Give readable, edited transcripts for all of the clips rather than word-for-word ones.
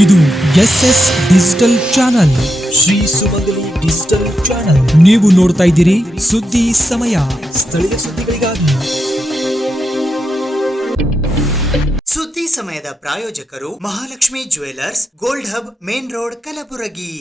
ಇದು SS digital channel, Shri ಸುಮಂಗಲಿ digital channel. ನೀವು ನೋಡ್ತಾ ಇದ್ದೀರಿ ಸುದ್ದಿ ಸಮಯ, ಸ್ಥಳೀಯ ಸುದ್ದಿಗಳಿಗಾಗಿ. ಸುದ್ದಿ ಸಮಯದ ಪ್ರಾಯೋಜಕರು Mahalakshmi jewellers, gold hub, main road, Kalaburagi.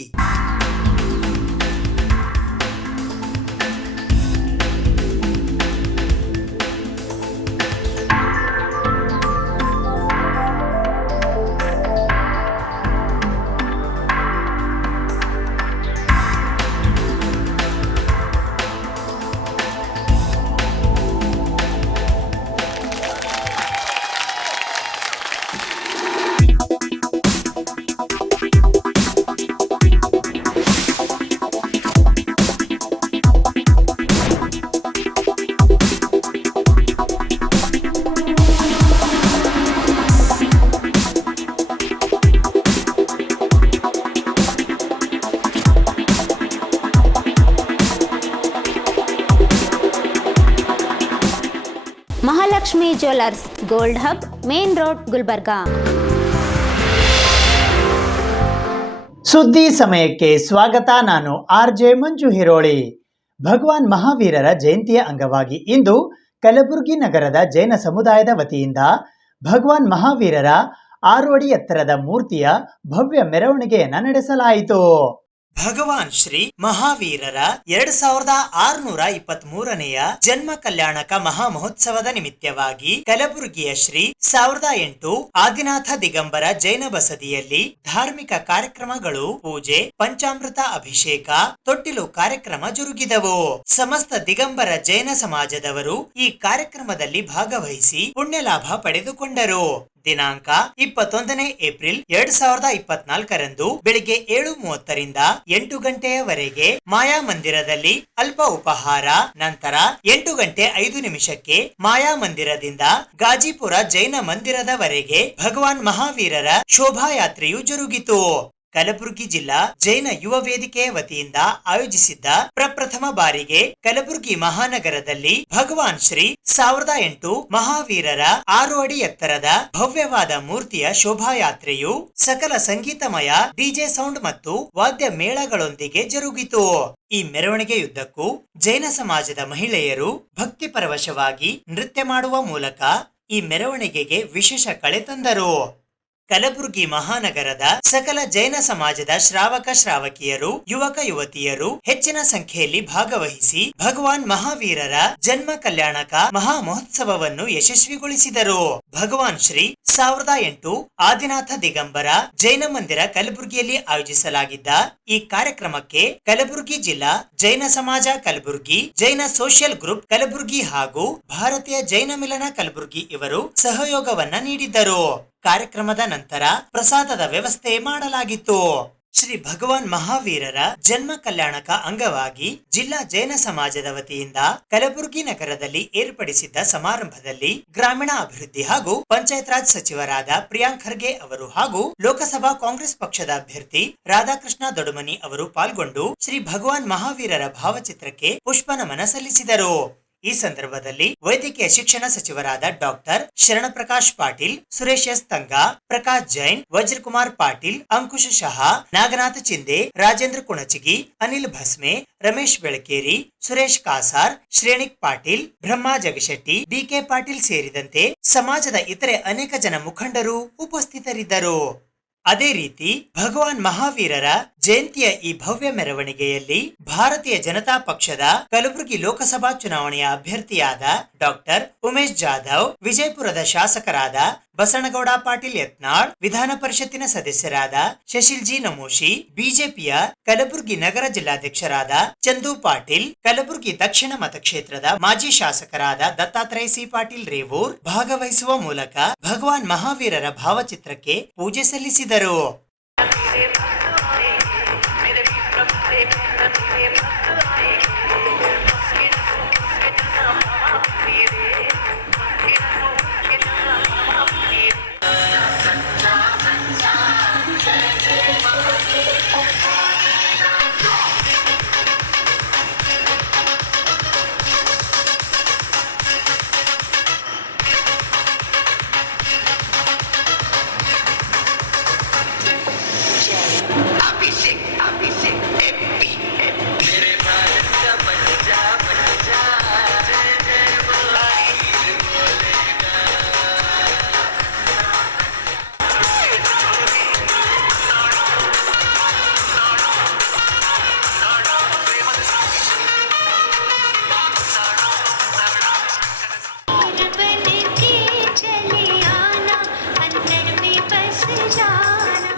Mahalakshmi jewellers, gold hub, main road, Gulbarga. ಸುದ್ದಿ ಸಮಯಕ್ಕೆ ಸ್ವಾಗತ. ನಾನು RJ ಮಂಜು ಹಿರೋಳಿ. ಭಗವಾನ್ ಮಹಾವೀರರ ಜಯಂತಿಯ ಅಂಗವಾಗಿ ಇಂದು ಕಲಬುರಗಿ ನಗರದ ಜೈನ ಸಮುದಾಯದ ವತಿಯಿಂದ ಭಗವಾನ್ ಮಹಾವೀರರ 6 ಅಡಿ ಎತ್ತರದ ಮೂರ್ತಿಯ ಭವ್ಯ ಮೆರವಣಿಗೆಯನ್ನು ನಡೆಸಲಾಯಿತು. ಭಗವಾನ್ ಶ್ರೀ ಮಹಾವೀರರ 2623ನೆಯ ಜನ್ಮ ಕಲ್ಯಾಣಕ ಮಹಾ ಮಹೋತ್ಸವದ ನಿಮಿತ್ತವಾಗಿ ಕಲಬುರಗಿಯ ಶ್ರೀ 1008 ಆದಿನಾಥ ದಿಗಂಬರ ಜೈನ ಬಸದಿಯಲ್ಲಿ ಧಾರ್ಮಿಕ ಕಾರ್ಯಕ್ರಮಗಳು, ಪೂಜೆ, ಪಂಚಾಮೃತ ಅಭಿಷೇಕ, ತೊಟ್ಟಿಲು ಕಾರ್ಯಕ್ರಮ ಜರುಗಿದವು. ಸಮಸ್ತ ದಿಗಂಬರ ಜೈನ ಸಮಾಜದವರು ಈ ಕಾರ್ಯಕ್ರಮದಲ್ಲಿ ಭಾಗವಹಿಸಿ ಪುಣ್ಯಲಾಭ ಪಡೆದುಕೊಂಡರು. ದಿನಾಂಕ 21 ಏಪ್ರಿಲ್ 2024ರಂದು ಬೆಳಿಗ್ಗೆ 7:30ರಿಂದ 8 ಗಂಟೆಯವರೆಗೆ ಮಾಯಾ ಮಂದಿರದಲ್ಲಿ ಅಲ್ಪ ಉಪಹಾರ, ನಂತರ 8 ಗಂಟೆ 5 ನಿಮಿಷಕ್ಕೆ ಮಾಯಾ ಮಂದಿರದಿಂದ ಗಾಜಿಪುರ ಜೈನ ಮಂದಿರದವರೆಗೆ ಭಗವಾನ್ ಮಹಾವೀರರ ಶೋಭಾಯಾತ್ರೆಯು ಜರುಗಿತು. ಕಲಬುರಗಿ ಜಿಲ್ಲಾ ಜೈನ ಯುವ ವೇದಿಕೆಯ ವತಿಯಿಂದ ಆಯೋಜಿಸಿದ್ದ ಪ್ರಪ್ರಥಮ ಬಾರಿಗೆ ಕಲಬುರಗಿ ಮಹಾನಗರದಲ್ಲಿ ಭಗವಾನ್ ಶ್ರೀ 1008 ಮಹಾವೀರರ 6 ಅಡಿ ಎತ್ತರದ ಭವ್ಯವಾದ ಮೂರ್ತಿಯ ಶೋಭಾಯಾತ್ರೆಯು ಸಕಲ ಸಂಗೀತಮಯ ಡಿಜೆ ಸೌಂಡ್ ಮತ್ತು ವಾದ್ಯ ಮೇಳಗಳೊಂದಿಗೆ ಜರುಗಿತು. ಈ ಮೆರವಣಿಗೆಯುದ್ದಕ್ಕೂ ಜೈನ ಸಮಾಜದ ಮಹಿಳೆಯರು ಭಕ್ತಿ ಪರವಶವಾಗಿ ನೃತ್ಯ ಮಾಡುವ ಮೂಲಕ ಈ ಮೆರವಣಿಗೆಗೆ ವಿಶೇಷ ಕಳೆ ತಂದರು. ಕಲಬುರಗಿ ಮಹಾನಗರದ ಸಕಲ ಜೈನ ಸಮಾಜದ ಶ್ರಾವಕ ಶ್ರಾವಕಿಯರು, ಯುವಕ ಯುವತಿಯರು ಹೆಚ್ಚಿನ ಸಂಖ್ಯೆಯಲ್ಲಿ ಭಾಗವಹಿಸಿ ಭಗವಾನ್ ಮಹಾವೀರರ ಜನ್ಮ ಕಲ್ಯಾಣಕ ಮಹಾ ಮಹೋತ್ಸವವನ್ನು ಯಶಸ್ವಿಗೊಳಿಸಿದರು. ಭಗವಾನ್ ಶ್ರೀ 1008 ಆದಿನಾಥ ದಿಗಂಬರ ಜೈನ ಮಂದಿರ ಕಲಬುರಗಿಯಲ್ಲಿ ಆಯೋಜಿಸಲಾಗಿದ್ದ ಈ ಕಾರ್ಯಕ್ರಮಕ್ಕೆ ಕಲಬುರಗಿ ಜಿಲ್ಲಾ ಜೈನ ಸಮಾಜ ಕಲಬುರಗಿ, ಜೈನ ಸೋಷಿಯಲ್ ಗ್ರೂಪ್ ಕಲಬುರಗಿ ಹಾಗೂ ಭಾರತೀಯ ಜೈನ ಮಿಲನ ಕಲಬುರಗಿ ಇವರು ಸಹಯೋಗವನ್ನ ನೀಡಿದ್ದರು. ಕಾರ್ಯಕ್ರಮದ ನಂತರ ಪ್ರಸಾದದ ವ್ಯವಸ್ಥೆ ಮಾಡಲಾಗಿತ್ತು. ಶ್ರೀ ಭಗವಾನ್ ಮಹಾವೀರರ ಜನ್ಮ ಕಲ್ಯಾಣಕ ಅಂಗವಾಗಿ ಜಿಲ್ಲಾ ಜೈನ ಸಮಾಜದ ವತಿಯಿಂದ ಕಲಬುರಗಿ ನಗರದಲ್ಲಿ ಏರ್ಪಡಿಸಿದ್ದ ಸಮಾರಂಭದಲ್ಲಿ ಗ್ರಾಮೀಣ ಅಭಿವೃದ್ಧಿ ಹಾಗೂ ಪಂಚಾಯತ್ ರಾಜ್ ಸಚಿವರಾದ ಪ್ರಿಯಾಂಕ್ ಖರ್ಗೆ ಅವರು ಹಾಗೂ ಲೋಕಸಭಾ ಕಾಂಗ್ರೆಸ್ ಪಕ್ಷದ ಅಭ್ಯರ್ಥಿ ರಾಧಾಕೃಷ್ಣ ದೊಡಮನಿ ಅವರು ಪಾಲ್ಗೊಂಡು ಶ್ರೀ ಭಗವಾನ್ ಮಹಾವೀರರ ಭಾವಚಿತ್ರಕ್ಕೆ ಪುಷ್ಪ ನಮನ ಸಲ್ಲಿಸಿದರು. ಈ ಸಂದರ್ಭದಲ್ಲಿ ವೈದ್ಯಕೀಯ ಶಿಕ್ಷಣ ಸಚಿವರಾದ ಡಾಕ್ಟರ್ ಶರಣಪ್ರಕಾಶ್ ಪಾಟೀಲ್, ಸುರೇಶ್ ಎಸ್ ತಂಗಾ, ಪ್ರಕಾಶ್ ಜೈನ್, ವಜ್ರಕುಮಾರ್ ಪಾಟೀಲ್, ಅಂಕುಶ್ ಶಹಾ, ನಾಗನಾಥ ಚಿಂದೆ, ರಾಜೇಂದ್ರ ಕುಣಚಿಗಿ, ಅನಿಲ್ ಭಸ್ಮೆ, ರಮೇಶ್ ಬೆಳಕೇರಿ, ಸುರೇಶ್ ಕಾಸಾರ್, ಶ್ರೇಣಿಕ್ ಪಾಟೀಲ್, ಬ್ರಹ್ಮ ಜಗಶೆಟ್ಟಿ, ಡಿಕೆ ಪಾಟೀಲ್ ಸೇರಿದಂತೆ ಸಮಾಜದ ಇತರೆ ಅನೇಕ ಜನ ಮುಖಂಡರು ಉಪಸ್ಥಿತರಿದ್ದರು. ಅದೇ ರೀತಿ ಭಗವಾನ್ ಮಹಾವೀರರ ಜಯಂತಿಯ ಈ ಭವ್ಯ ಮೆರವಣಿಗೆಯಲ್ಲಿ ಭಾರತೀಯ ಜನತಾ ಪಕ್ಷದ ಕಲಬುರಗಿ ಲೋಕಸಭಾ ಚುನಾವಣೆಯ ಅಭ್ಯರ್ಥಿಯಾದ ಡಾಕ್ಟರ್ ಉಮೇಶ್ ಜಾಧವ್, ವಿಜಯಪುರದ ಶಾಸಕರಾದ ಬಸನಗೌಡ ಪಾಟೀಲ್ ಯತ್ನಾಳ್, ವಿಧಾನ ಪರಿಷತ್ತಿನ ಸದಸ್ಯರಾದ ಶಶಿಲ್ ಜಿ ನಮೋಶಿ, ಬಿಜೆಪಿಯ ಕಲಬುರಗಿ ನಗರ ಜಿಲ್ಲಾಧ್ಯಕ್ಷರಾದ ಚಂದು ಪಾಟೀಲ್, ಕಲಬುರಗಿ ದಕ್ಷಿಣ ಮತಕ್ಷೇತ್ರದ ಮಾಜಿ ಶಾಸಕರಾದ ದತ್ತಾತ್ರೇಯ ಸಿ ಪಾಟೀಲ್ ರೇವೂರ್ ಭಾಗವಹಿಸುವ ಮೂಲಕ ಭಗವಾನ್ ಮಹಾವೀರರ ಭಾವಚಿತ್ರಕ್ಕೆ ಪೂಜೆ ಸಲ್ಲಿಸಿದರು. से जाना।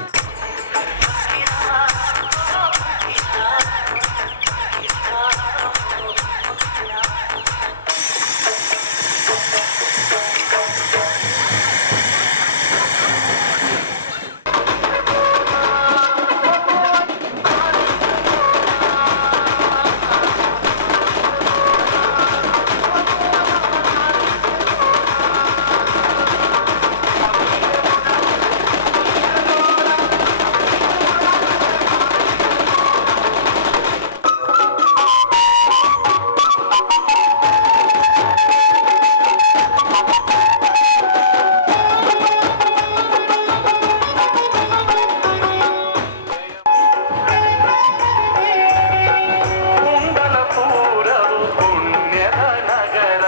ಕುಂಡಲಪುರವು ಪುಣ್ಯದ ನಗರ.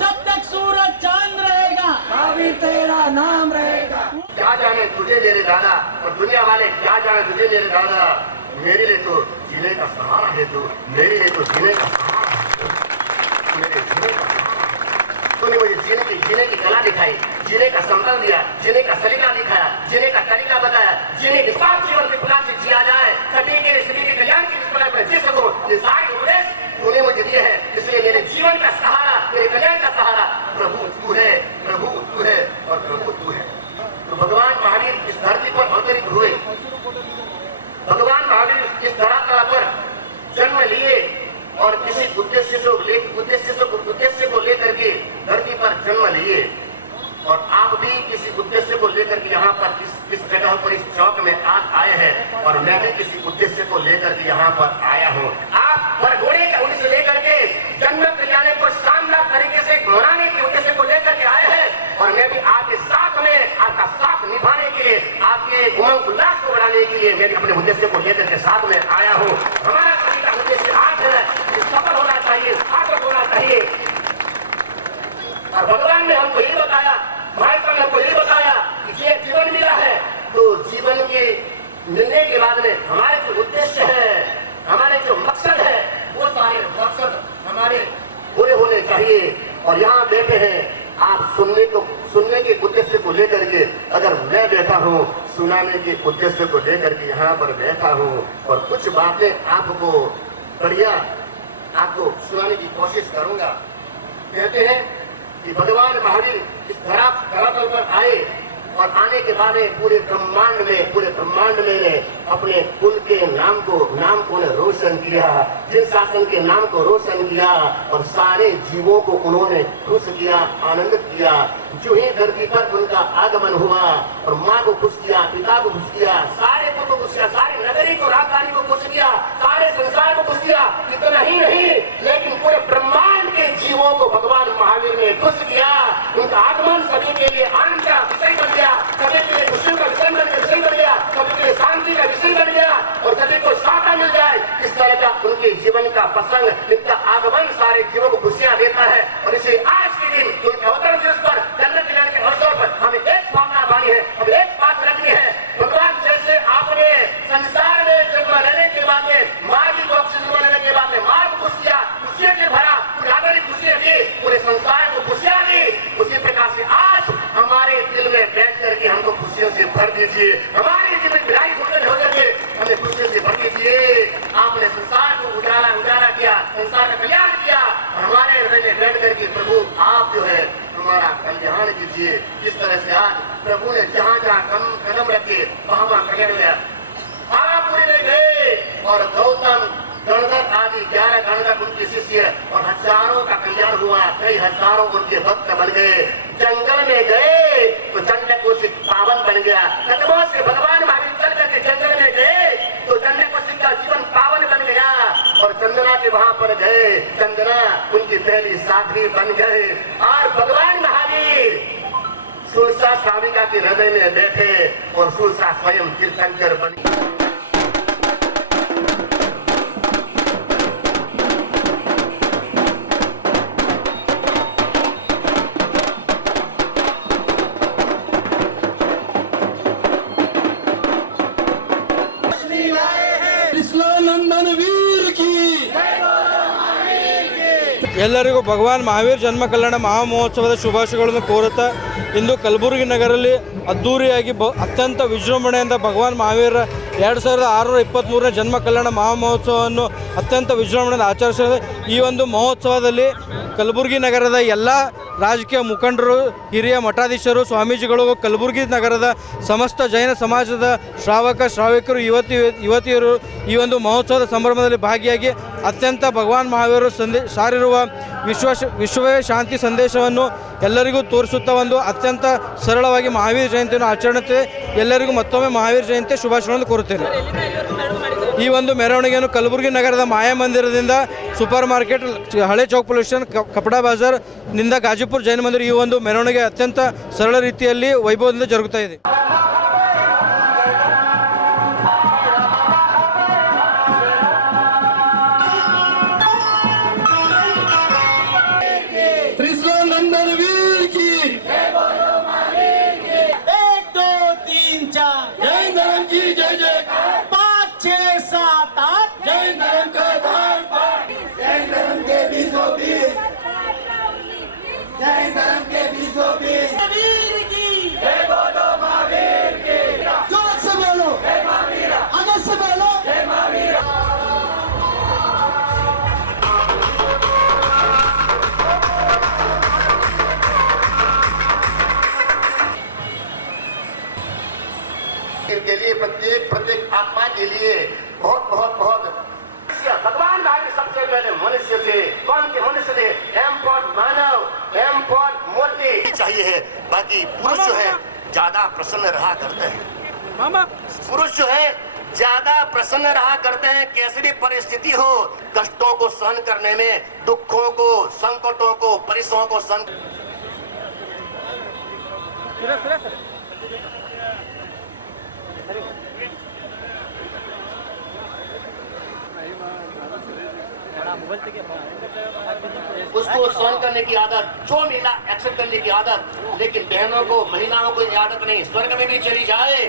जब तक सूरज चांद रहेगा अभी तेरा नाम रहेगा। क्या जाने तुझे मेरे दादा और दुनिया वाले क्या जाने तुझे मेरे दादा। मेरे लिए तो जीने का सहारा है तू, मेरे लिए तो जीने का सहारा है तू, मेरे जीने का सहारा। तूने मुझे जीने की कला दिखाई, जीने का संबल दिया, जीने का सलीका दिखाया, जीने का तरीका बताया, जीने निष्पाप जीवन के प्रकार से जिया जाए, सभी के कल्याण की प्रकार पर जी सको, ये सारे उपदेश तूने मुझे दिए हैं। इसलिए मेरे जीवन का सहारा, मेरे कल्याण का सहारा प्रभु तू है, प्रभु तू है और प्रभु तू है। तो भगवान महावीर इस धरती पर अवतरित हुए, भगवान महावीर इस धरातल पर जन्म लिए और किसी उद्देश्य को लेकर के धरती पर जन्म लिए। और आप भी किसी उद्देश्य को लेकर के यहाँ पर इस जगह पर इस चौक में आज आए हैं और मैं भी किसी उद्देश्य को लेकर के यहाँ पर आया हूँ। आप बरघोड़े का उद्देश्य लेकर के जन्नत ले जाने को शानदार तरीके से मनाने के उद्देश्य को लेकर के आए हैं और मैं भी आपके साथ में आपका साथ निभाने के लिए, आपके उमंग उल्लास को बढ़ाने के लिए मैं भी अपने उद्देश्य को लेकर के साथ में आया हूँ। हमारा सभी का उद्देश्य आज है कि सफल होना चाहिए, सार्थक होना चाहिए। और भगवान ने हमको यही बताया, भाई साहब ने हमको यही बताया कि ये जीवन मिला है तो जीवन के मिलने के बाद में हमारे जो उद्देश्य है, हमारे जो मकसद है, वो सारे मकसद हमारे पूरे होने चाहिए। और यहाँ बैठे हैं आप सुनने के उद्देश्य को लेकर के, अगर मैं बैठा हूँ सुनाने के उद्देश्य को लेकर के यहाँ पर बैठा हूँ और कुछ बातें आपको बढ़िया आपको सुनाने की कोशिश करूंगा। कहते हैं कि भगवान महावीर इस धरातल पर आए और आने के बाद पूरे ब्रह्मांड में ने अपने कुल के नाम को रोशन किया, जिन शासन के नाम को रोशन किया और सारे जीवों को उन्होंने खुश किया, आनंदित किया। जो ही धरती पर उनका आगमन हुआ और माँ को खुश किया, पिता को खुश किया, सारे को खुश किया, सारी नगरी को राजधानी को खुश किया, सारे संसार को खुश किया। इतना ही नहीं लेकिन पूरे ब्रह्मांड के जीवों को भगवान महावीर ने खुश किया। उनका आगमन सभी के लिए आनंद का विषय बन गया, सभी के लिए खुशी का विषय बन गया, सभी के लिए शांति का विषय बन गया और सभी को साथा मिल जाए। इस तरह का उनके जीवन का प्रसंग, इनका आगमन सारे जीवों को खुशियां देता है। और इसलिए आज के दिन उनके अवतरण दिवस पर जन्नत दिलाने के अवसर पर हमें एक भावना बानी है, हमें एक बात रखनी है। भगवान जैसे आपने संसार में जन्म लेने के बाद में माँ की बख्शी जन्म लेने के बाद में माँ को खुश किया, खुशियों से भरा, पूरी की खुशियां दी, पूरे संसार को खुशियां दी। उसी प्रकार से आज हमारे दिल में बैठ करके हमको खुशियों से भर दीजिए, हमारे दिल में बिलाई हो करके हमें खुशियों से भर दीजिए। आपने संसार को उजाला किया, संसार का कल्याण किया, हमारे हृदय में बैठ करके प्रभु आप जो है हमारा कल्याण कीजिए। जिस तरह से आज प्रभु ने जहाँ जहाँ कदम रखे वहाँ कल्याण हुआ। पावापुरी में गए और हजारों का कल्याण हुआ, कई हजारों उनके भक्त बन गए। जंगल में गए तो जंगल को पावन बन गया। कदमों से भगवान महावीर चल करके जंगल में गए तो जंगल को का जीवन पावन बन गया। और चंदना के वहां पर गए, चंदना उनकी पहली साथी बन गए। और भगवान महावीर सुरसा स्वामिका के हृदय में बैठे और सुरसा स्वयं तीर्थंकर बनी। कृष्णानंदन वीर की ಎಲ್ಲರಿಗೂ ಭಗವಾನ್ ಮಹಾವೀರ್ ಜನ್ಮ ಕಲ್ಯಾಣ ಮಹಾಮಹೋತ್ಸವದ ಶುಭಾಶಯಗಳನ್ನು ಕೋರುತ್ತಾ ಇಂದು ಕಲಬುರಗಿ ನಗರಲ್ಲಿ ಅದ್ಧೂರಿಯಾಗಿ ಅತ್ಯಂತ ವಿಜೃಂಭಣೆಯಿಂದ ಭಗವಾನ್ ಮಹಾವೀರ 2623ನೇ ಜನ್ಮ ಕಲ್ಯಾಣ ಮಹಾಮಹೋತ್ಸವವನ್ನು ಅತ್ಯಂತ ವಿಜೃಂಭಣೆಯಿಂದ ಆಚರಿಸಿದೆ. ಈ ಒಂದು ಮಹೋತ್ಸವದಲ್ಲಿ ಕಲಬುರಗಿ ನಗರದ ಎಲ್ಲ ರಾಜಕೀಯ ಮುಖಂಡರು, ಹಿರಿಯ ಮಠಾಧೀಶರು, ಸ್ವಾಮೀಜಿಗಳು, ಕಲಬುರಗಿ ನಗರದ ಸಮಸ್ತ ಜೈನ ಸಮಾಜದ ಶ್ರಾವಕರು, ಯುವತಿಯರು ಈ ಒಂದು ಮಹೋತ್ಸವದ ಸಂಭ್ರಮದಲ್ಲಿ ಭಾಗಿಯಾಗಿ ಅತ್ಯಂತ ಭಗವಾನ್ ಮಹಾವೀರರು ಸಾರಿರುವ ವಿಶ್ವವೇ ಶಾಂತಿ ಸಂದೇಶವನ್ನು ಎಲ್ಲರಿಗೂ ತೋರಿಸುತ್ತಾ ಒಂದು ಅತ್ಯಂತ ಸರಳವಾಗಿ ಮಹಾವೀರ ಜಯಂತಿಯನ್ನು ಆಚರಣೆ. ಎಲ್ಲರಿಗೂ ಮತ್ತೊಮ್ಮೆ ಮಹಾವೀರ ಜಯಂತಿ ಶುಭಾಶಯಗಳನ್ನು ಕೋರುತ್ತೇನೆ. ಈ ಒಂದು ಮೆರವಣಿಗೆಯನ್ನು ಕಲಬುರಗಿ ನಗರದ ಮಾಯಾ ಮಂದಿರದಿಂದ ಸೂಪರ್ ಮಾರ್ಕೆಟ್, ಹಳೆ ಚೌಕ್ ಪೊಲೀಸ್ ಸ್ಟೇಷನ್, ಕಪಡಾ ಬಾಜಾರ್ ನಿಂದ ಗಾಜಿಪುರ ಜೈನ ಮಂದಿರ ಈ ಒಂದು ಮೆರವಣಿಗೆ ಅತ್ಯಂತ ಸರಳ ರೀತಿಯಲ್ಲಿ ವೈಭವದಿಂದ ಜರುಗುತ್ತಾ ಇದೆ. कृष्णानंदन वीर की 1 2 3 4 जय धर्म की जय जय 5 6 7 8 जय धर्म का धार जय धर्म के बीसों बीस जय धर्म के बीसों बीस वीर की जय बोलो महावीर की जोर से बोलो जय महावीर, आगे से बोलो जय महावीर। के लिए प्रत्येक आत्मा के लिए बहुत बहुत बहुत भगवान महावीर सबसे पहले मनुष्य थे। कौन के मनुष्य थे? एम फॉर मानव, एम फॉर मूर्ति चाहिए है। बाकी पुरुष जो है ज्यादा प्रसन्न रहा करते हैं। पुरुष जो है ज्यादा प्रसन्न रहा करते हैं। कैसी भी परिस्थिति हो, कष्टों को सहन करने में, दुखों को, संकटों को, परिश्रमों को सहन उसको सहन करने की आदत, जो मिला एक्सेप्ट करने की आदत। लेकिन बहनों को, महिलाओं को ये आदत नहीं। स्वर्ग में भी चली जाए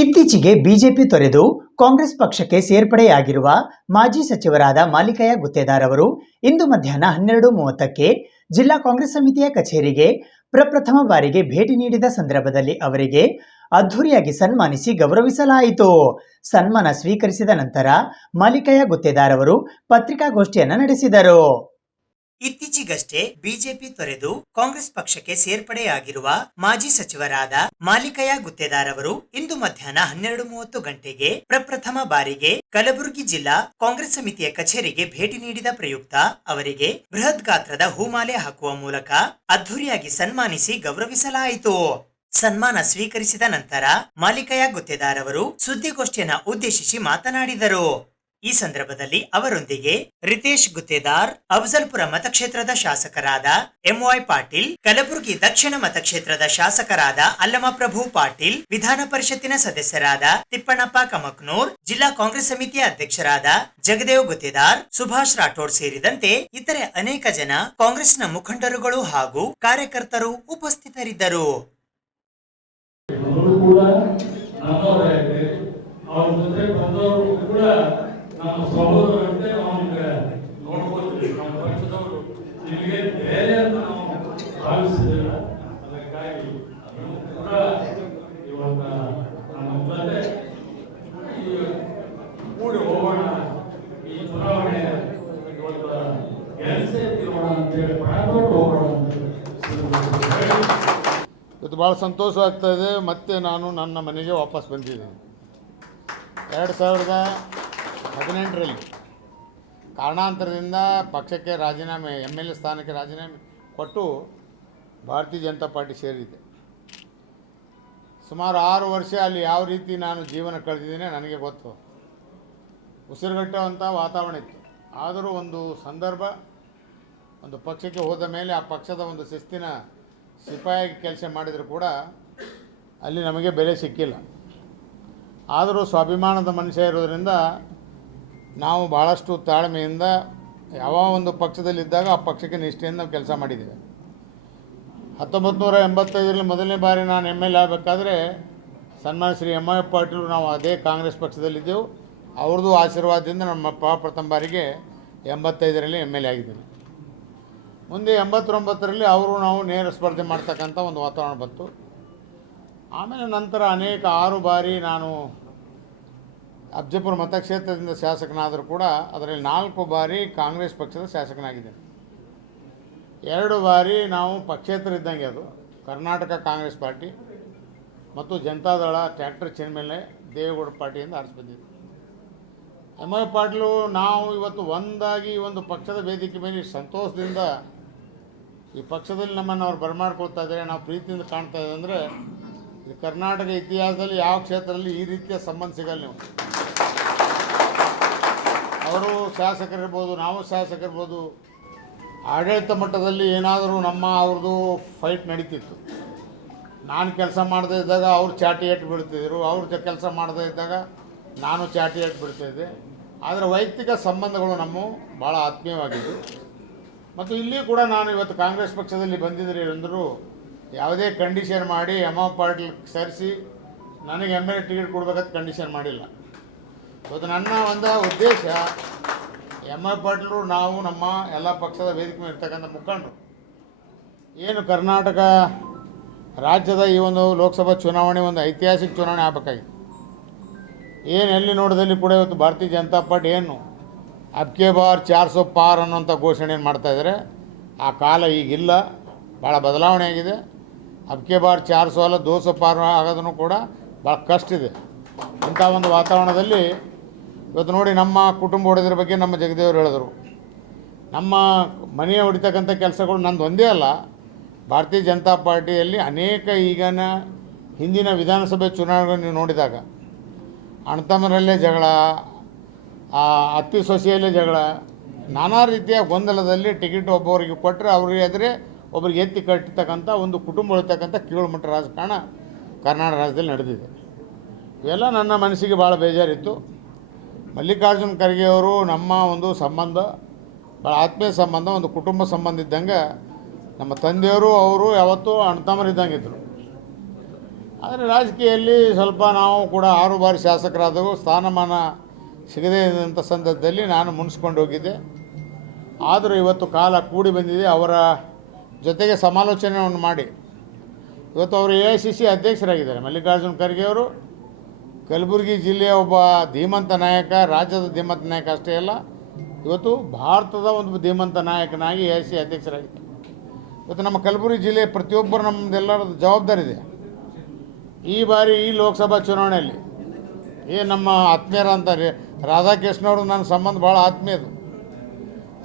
ಇತ್ತೀಚೆಗೆ ಬಿಜೆಪಿ ತೊರೆದು ಕಾಂಗ್ರೆಸ್ ಪಕ್ಷಕ್ಕೆ ಸೇರ್ಪಡೆಯಾಗಿರುವ ಮಾಜಿ ಸಚಿವರಾದ ಮಾಲಿಕಯ್ಯ ಗುತ್ತೇದಾರ್ ಅವರು ಇಂದು ಮಧ್ಯಾಹ್ನ 12:30ಕ್ಕೆ ಜಿಲ್ಲಾ ಕಾಂಗ್ರೆಸ್ ಸಮಿತಿಯ ಕಚೇರಿಗೆ ಪ್ರಪ್ರಥಮ ಬಾರಿಗೆ ಭೇಟಿ ನೀಡಿದ ಸಂದರ್ಭದಲ್ಲಿ ಅವರಿಗೆ ಅದ್ಧೂರಿಯಾಗಿ ಸನ್ಮಾನಿಸಿ ಗೌರವಿಸಲಾಯಿತು. ಸನ್ಮಾನ ಸ್ವೀಕರಿಸಿದ ನಂತರ ಮಾಲಿಕಯ್ಯ ಗುತ್ತೇದಾರ್ ಅವರು ಪತ್ರಿಕಾಗೋಷ್ಠಿಯನ್ನು ನಡೆಸಿದರು. ಇತ್ತೀಚೆಗಷ್ಟೇ ಬಿಜೆಪಿ ತೊರೆದು ಕಾಂಗ್ರೆಸ್ ಪಕ್ಷಕ್ಕೆ ಸೇರ್ಪಡೆಯಾಗಿರುವ ಮಾಜಿ ಸಚಿವರಾದ ಮಾಲಿಕಯ್ಯ ಗುತ್ತೇದಾರ್ ಅವರು ಇಂದು ಮಧ್ಯಾಹ್ನ 12:30 ಗಂಟೆಗೆ ಪ್ರಪ್ರಥಮ ಬಾರಿಗೆ ಕಲಬುರಗಿ ಜಿಲ್ಲಾ ಕಾಂಗ್ರೆಸ್ ಸಮಿತಿಯ ಕಚೇರಿಗೆ ಭೇಟಿ ನೀಡಿದ ಪ್ರಯುಕ್ತ ಅವರಿಗೆ ಬೃಹತ್ ಗಾತ್ರದ ಹೂಮಾಲೆ ಹಾಕುವ ಮೂಲಕ ಅದ್ಧೂರಿಯಾಗಿ ಸನ್ಮಾನಿಸಿ ಗೌರವಿಸಲಾಯಿತು. ಸನ್ಮಾನ ಸ್ವೀಕರಿಸಿದ ನಂತರ ಮಾಲಿಕಯ್ಯ ಗುತ್ತೇದಾರ್ ಅವರು ಸುದ್ದಿಗೋಷ್ಠಿಯನ್ನ ಉದ್ದೇಶಿಸಿ ಮಾತನಾಡಿದರು. ಈ ಸಂದರ್ಭದಲ್ಲಿ ಅವರೊಂದಿಗೆ ರಿತೇಶ್ ಗುತ್ತೇದಾರ್, ಅಫಜಲ್ಪುರ ಮತಕ್ಷೇತ್ರದ ಶಾಸಕರಾದ ಎಂವೈ ಪಾಟೀಲ್, ಕಲಬುರಗಿ ದಕ್ಷಿಣ ಮತಕ್ಷೇತ್ರದ ಶಾಸಕರಾದ ಅಲ್ಲಮಪ್ರಭು ಪಾಟೀಲ್, ವಿಧಾನ ಪರಿಷತ್ತಿನ ಸದಸ್ಯರಾದ ತಿಪ್ಪಣ್ಣಪ್ಪ ಕಮಕ್ನೂರ್, ಜಿಲ್ಲಾ ಕಾಂಗ್ರೆಸ್ ಸಮಿತಿಯ ಅಧ್ಯಕ್ಷರಾದ ಜಗದೇವ್ ಗುತ್ತೇದಾರ್, ಸುಭಾಷ್ ರಾಠೋಡ್ ಸೇರಿದಂತೆ ಇತರೆ ಅನೇಕ ಜನ ಕಾಂಗ್ರೆಸ್ನ ಮುಖಂಡರುಗಳು ಹಾಗೂ ಕಾರ್ಯಕರ್ತರು ಉಪಸ್ಥಿತರಿದ್ದರು. ನಮ್ಮ ಸಹೋದರಂತೆ ನಾವು ನೋಡ್ಕೋತೀವಿ. ನಮ್ಮ ಪಕ್ಷದವರು ನಿಮಗೆ ಬೇರೆ ಅಂತ ನಾವು ಭಾವಿಸಿದಿಲ್ಲ. ಅದಕ್ಕಾಗಿ ಕೂಡ ಇವತ್ತು ನಮ್ಮ ಜೊತೆ ಕೂಡಿ ಹೋಗೋಣ, ಈ ಚುನಾವಣೆ ಇವತ್ತು ಗೆಲ್ಸೇ ತಿರೋಣ ಅಂತೇಳಿ ಪ್ರಾರ್ಥನೆ ಹೋಗೋಣ ಅಂತ ಇವತ್ತು ಭಾಳ ಸಂತೋಷ ಆಗ್ತಾ ಇದೆ. ಮತ್ತೆ ನಾನು ನನ್ನ ಮನೆಗೆ ವಾಪಸ್ ಬಂದಿದ್ದೀನಿ. 2018ರಲ್ಲಿ ಕಾರಣಾಂತರದಿಂದ ಪಕ್ಷಕ್ಕೆ ರಾಜೀನಾಮೆ, MLA ಸ್ಥಾನಕ್ಕೆ ರಾಜೀನಾಮೆ ಕೊಟ್ಟು ಭಾರತೀಯ ಜನತಾ ಪಾರ್ಟಿ ಸೇರಿದೆ. ಸುಮಾರು 6 ವರ್ಷ ಅಲ್ಲಿ ಯಾವ ರೀತಿ ನಾನು ಜೀವನ ಕಳೆದಿದ್ದೇನೆ ನನಗೆ ಗೊತ್ತು. ಉಸಿರುಗಟ್ಟುವಂಥ ವಾತಾವರಣ ಇತ್ತು. ಆದರೂ ಒಂದು ಸಂದರ್ಭ, ಒಂದು ಪಕ್ಷಕ್ಕೆ ಹೋದ ಮೇಲೆ ಆ ಪಕ್ಷದ ಒಂದು ಶಿಸ್ತಿನ ಸಿಪಾಯಿಯಾಗಿ ಕೆಲಸ ಮಾಡಿದರೂ ಕೂಡ ಅಲ್ಲಿ ನಮಗೆ ಬೆಲೆ ಸಿಕ್ಕಿಲ್ಲ. ಆದರೂ ಸ್ವಾಭಿಮಾನದ ಮನುಷ್ಯ ಇರೋದರಿಂದ ನಾವು ಭಾಳಷ್ಟು ತಾಳ್ಮೆಯಿಂದ ಯಾವ ಒಂದು ಪಕ್ಷದಲ್ಲಿದ್ದಾಗ ಆ ಪಕ್ಷಕ್ಕೆ ನಿಷ್ಠೆಯಿಂದ ನಾವು ಕೆಲಸ ಮಾಡಿದ್ದೇವೆ. 1985ರಲ್ಲಿ ಮೊದಲನೇ ಬಾರಿ ನಾನು MLA ಆಗಬೇಕಾದ್ರೆ ಸನ್ಮಾನ್ಯ ಶ್ರೀ MI ಪಾಟೀಲ್ ನಾವು ಅದೇ ಕಾಂಗ್ರೆಸ್ ಪಕ್ಷದಲ್ಲಿದ್ದೆವು. ಅವ್ರದ್ದು ಆಶೀರ್ವಾದದಿಂದ ನಮ್ಮ ಪ್ರಥಮ ಬಾರಿಗೆ 85ರಲ್ಲಿ MLA ಆಗಿದ್ದೀನಿ. ಮುಂದೆ 89ರಲ್ಲಿ ಅವರು ನಾವು ನೇರ ಸ್ಪರ್ಧೆ ಮಾಡ್ತಕ್ಕಂಥ ಒಂದು ವಾತಾವರಣ ಬಂತು. ಆಮೇಲೆ ನಂತರ ಅನೇಕ 6 ಬಾರಿ ನಾನು ಅಫಜಲ್ಪುರ ಮತಕ್ಷೇತ್ರದಿಂದ ಶಾಸಕನಾದರೂ ಕೂಡ ಅದರಲ್ಲಿ 4 ಬಾರಿ ಕಾಂಗ್ರೆಸ್ ಪಕ್ಷದ ಶಾಸಕನಾಗಿದ್ದೇನೆ. 2 ಬಾರಿ ನಾವು ಪಕ್ಷೇತರ ಇದ್ದಂಗೆ, ಅದು ಕರ್ನಾಟಕ ಕಾಂಗ್ರೆಸ್ ಪಾರ್ಟಿ ಮತ್ತು ಜನತಾದಳ ಟ್ರ್ಯಾಕ್ಟರ್ ಚಿನ್ಮೇಲೆ ದೇವೇಗೌಡ ಪಾರ್ಟಿಯಿಂದ ಆರಿಸಿ ಬಂದಿದ್ದೆ. MI ಪಾಟೀಲು ನಾವು ಇವತ್ತು ಒಂದಾಗಿ ಒಂದು ಪಕ್ಷದ ವೇದಿಕೆ ಮೇಲೆ ಸಂತೋಷದಿಂದ ಈ ಪಕ್ಷದಲ್ಲಿ ನಮ್ಮನ್ನು ಅವ್ರು ಬರಮಾಡ್ಕೊಳ್ತಾ ಇದ್ದಾರೆ, ನಾವು ಪ್ರೀತಿಯಿಂದ ಕಾಣ್ತಾ ಇದ್ದೀವಿ. ಅಂದರೆ ಇದು ಕರ್ನಾಟಕ ಇತಿಹಾಸದಲ್ಲಿ ಯಾವ ಕ್ಷೇತ್ರದಲ್ಲಿ ಈ ರೀತಿಯ ಸಂಬಂಧ ಸಿಗಲ್ಲ. ನೀವು ಅವರು ಶಾಸಕರಿರ್ಬೋದು, ನಾವು ಶಾಸಕರಿರ್ಬೋದು, ಆಡಳಿತ ಮಟ್ಟದಲ್ಲಿ ಏನಾದರೂ ಅವ್ರದ್ದು ಫೈಟ್ ನಡೀತಿತ್ತು. ನಾನು ಕೆಲಸ ಮಾಡದೇ ಇದ್ದಾಗ ಅವ್ರು ಚಾಟಿ ಏಟು ಬಿಡ್ತಿದ್ರು, ಅವ್ರ ಕೆಲಸ ಮಾಡದೇ ಇದ್ದಾಗ ನಾನು ಚಾಟಿ ಏಟು ಬಿಡ್ತಾಯಿದ್ದೆ. ಆದರೆ ವೈಯಕ್ತಿಕ ಸಂಬಂಧಗಳು ನಮ್ಮ ಭಾಳ ಆತ್ಮೀಯವಾಗಿದ್ದು. ಮತ್ತು ಇಲ್ಲಿ ಕೂಡ ನಾನು ಇವತ್ತು ಕಾಂಗ್ರೆಸ್ ಪಕ್ಷದಲ್ಲಿ ಬಂದಿದ್ದರೆ ಅಂದರೂ ಯಾವುದೇ ಕಂಡೀಷನ್ ಮಾಡಿ MI ಪಾಟೀಲ್ ಸೇರಿಸಿ ನನಗೆ MLA ಟಿಕೆಟ್ ಕೊಡಬೇಕಂತ ಕಂಡೀಷನ್ ಮಾಡಿಲ್ಲ. ಇವತ್ತು ನನ್ನ ಒಂದು ಉದ್ದೇಶ MI ಪಾಟೀಲರು, ನಾವು ನಮ್ಮ ಎಲ್ಲ ಪಕ್ಷದ ವೇದಿಕೆ ಮೇಲೆ ಇರ್ತಕ್ಕಂಥ ಮುಖಂಡರು ಏನು ಕರ್ನಾಟಕ ರಾಜ್ಯದ ಈ ಒಂದು ಲೋಕಸಭಾ ಚುನಾವಣೆ ಒಂದು ಐತಿಹಾಸಿಕ ಚುನಾವಣೆ ಆಗಬೇಕಾಗಿತ್ತು. ಏನು ಎಲ್ಲಿ ನೋಡೋದಲ್ಲಿ ಕೂಡ ಇವತ್ತು ಭಾರತೀಯ ಜನತಾ ಪಾರ್ಟಿ ಏನು ಅಬ್ಕೆ ಬಾರ್ 400 ಪಾರ್ ಅನ್ನೋಂಥ ಘೋಷಣೆಯನ್ನು ಮಾಡ್ತಾಯಿದ್ದಾರೆ. ಆ ಕಾಲ ಈಗಿಲ್ಲ, ಭಾಳ ಬದಲಾವಣೆ ಆಗಿದೆ. ಅಬ್ಕೆ ಬಾರ್ 400 ಅಲ್ಲ 200 ಪಾರ್ ಆಗೋದನ್ನು ಕೂಡ ಭಾಳ ಕಷ್ಟ ಇದೆ. ಇಂಥ ಒಂದು ವಾತಾವರಣದಲ್ಲಿ ಇವತ್ತು ನೋಡಿ, ನಮ್ಮ ಕುಟುಂಬ ಹೊಡೆದ್ರ ಬಗ್ಗೆ ನಮ್ಮ ಜಗದೇವರು ಹೇಳಿದರು. ನಮ್ಮ ಮನೆಯ ಹೊಡಿತಕ್ಕಂಥ ಕೆಲಸಗಳು ನಂದು ಒಂದೇ ಅಲ್ಲ, ಭಾರತೀಯ ಜನತಾ ಪಾರ್ಟಿಯಲ್ಲಿ ಅನೇಕ ಈಗಿನ ಹಿಂದಿನ ವಿಧಾನಸಭೆ ಚುನಾವಣೆಗಳನ್ನು ನೀವು ನೋಡಿದಾಗ ಅಣ್ಣತಮ್ಮರಲ್ಲೇ ಜಗಳ, ಅತ್ತಿ ಸೊಸೆಯಲ್ಲೇ ಜಗಳ, ನಾನಾ ರೀತಿಯ ಗೊಂದಲದಲ್ಲಿ ಟಿಕೆಟ್ ಒಬ್ಬರಿಗೆ ಕೊಟ್ಟರೆ ಅವ್ರಿಗೆ ಎದುರೇ ಒಬ್ರಿಗೆ ಎತ್ತಿ ಕಟ್ಟತಕ್ಕಂಥ ಒಂದು ಕುಟುಂಬ ಹೊಳಿತಕ್ಕಂಥ ಕೀಳುಮಟ್ಟ ರಾಜಕಾರಣ ಕರ್ನಾಟಕ ರಾಜ್ಯದಲ್ಲಿ ನಡೆದಿದೆ. ಇವೆಲ್ಲ ನನ್ನ ಮನಸ್ಸಿಗೆ ಭಾಳ ಬೇಜಾರಿತ್ತು. ಮಲ್ಲಿಕಾರ್ಜುನ ಖರ್ಗೆ ಅವರು ನಮ್ಮ ಒಂದು ಸಂಬಂಧ ಭಾಳ ಆತ್ಮೀಯ ಸಂಬಂಧ, ಒಂದು ಕುಟುಂಬ ಸಂಬಂಧ ಇದ್ದಂಗೆ. ನಮ್ಮ ತಂದೆಯವರು ಅವರು ಯಾವತ್ತೂ ಅಣ್ಣತಮ್ಮರಿದ್ದಂಗಿದ್ದರು. ಆದರೆ ರಾಜಕೀಯದಲ್ಲಿ ಸ್ವಲ್ಪ ನಾವು ಕೂಡ 6 ಬಾರಿ ಶಾಸಕರಾದವು, ಸ್ಥಾನಮಾನ ಸಿಗದೇ ಇದ್ದಂಥ ಸಂದರ್ಭದಲ್ಲಿ ನಾನು ಮುನ್ಸ್ಕೊಂಡು ಹೋಗಿದ್ದೆ. ಆದರೂ ಇವತ್ತು ಕಾಲ ಕೂಡಿ ಬಂದಿದೆ. ಅವರ ಜೊತೆಗೆ ಸಮಾಲೋಚನೆಯನ್ನು ಮಾಡಿ ಇವತ್ತು ಅವರು AICC ಅಧ್ಯಕ್ಷರಾಗಿದ್ದಾರೆ. ಮಲ್ಲಿಕಾರ್ಜುನ ಖರ್ಗೆ ಅವರು ಕಲಬುರಗಿ ಜಿಲ್ಲೆಯ ಒಬ್ಬ ಧೀಮಂತ ನಾಯಕ, ರಾಜ್ಯದ ಧೀಮಂತ ನಾಯಕ ಅಷ್ಟೇ ಅಲ್ಲ, ಇವತ್ತು ಭಾರತದ ಒಂದು ಧೀಮಂತ ನಾಯಕನಾಗಿ AIC ಅಧ್ಯಕ್ಷರಾಗಿದ್ದಾರೆ. ಇವತ್ತು ನಮ್ಮ ಕಲಬುರಗಿ ಜಿಲ್ಲೆ ಪ್ರತಿಯೊಬ್ಬರು ನಮ್ಮದೆಲ್ಲರ ಜವಾಬ್ದಾರಿ ಇದೆ. ಈ ಬಾರಿ ಈ ಲೋಕಸಭಾ ಚುನಾವಣೆಯಲ್ಲಿ ನಮ್ಮ ಆತ್ಮೀಯರ ಅಂತಾರೆ ರಾಧಾಕೃಷ್ಣವರು ನನ್ನ ಸಂಬಂಧ ಭಾಳ ಆತ್ಮೀಯದು.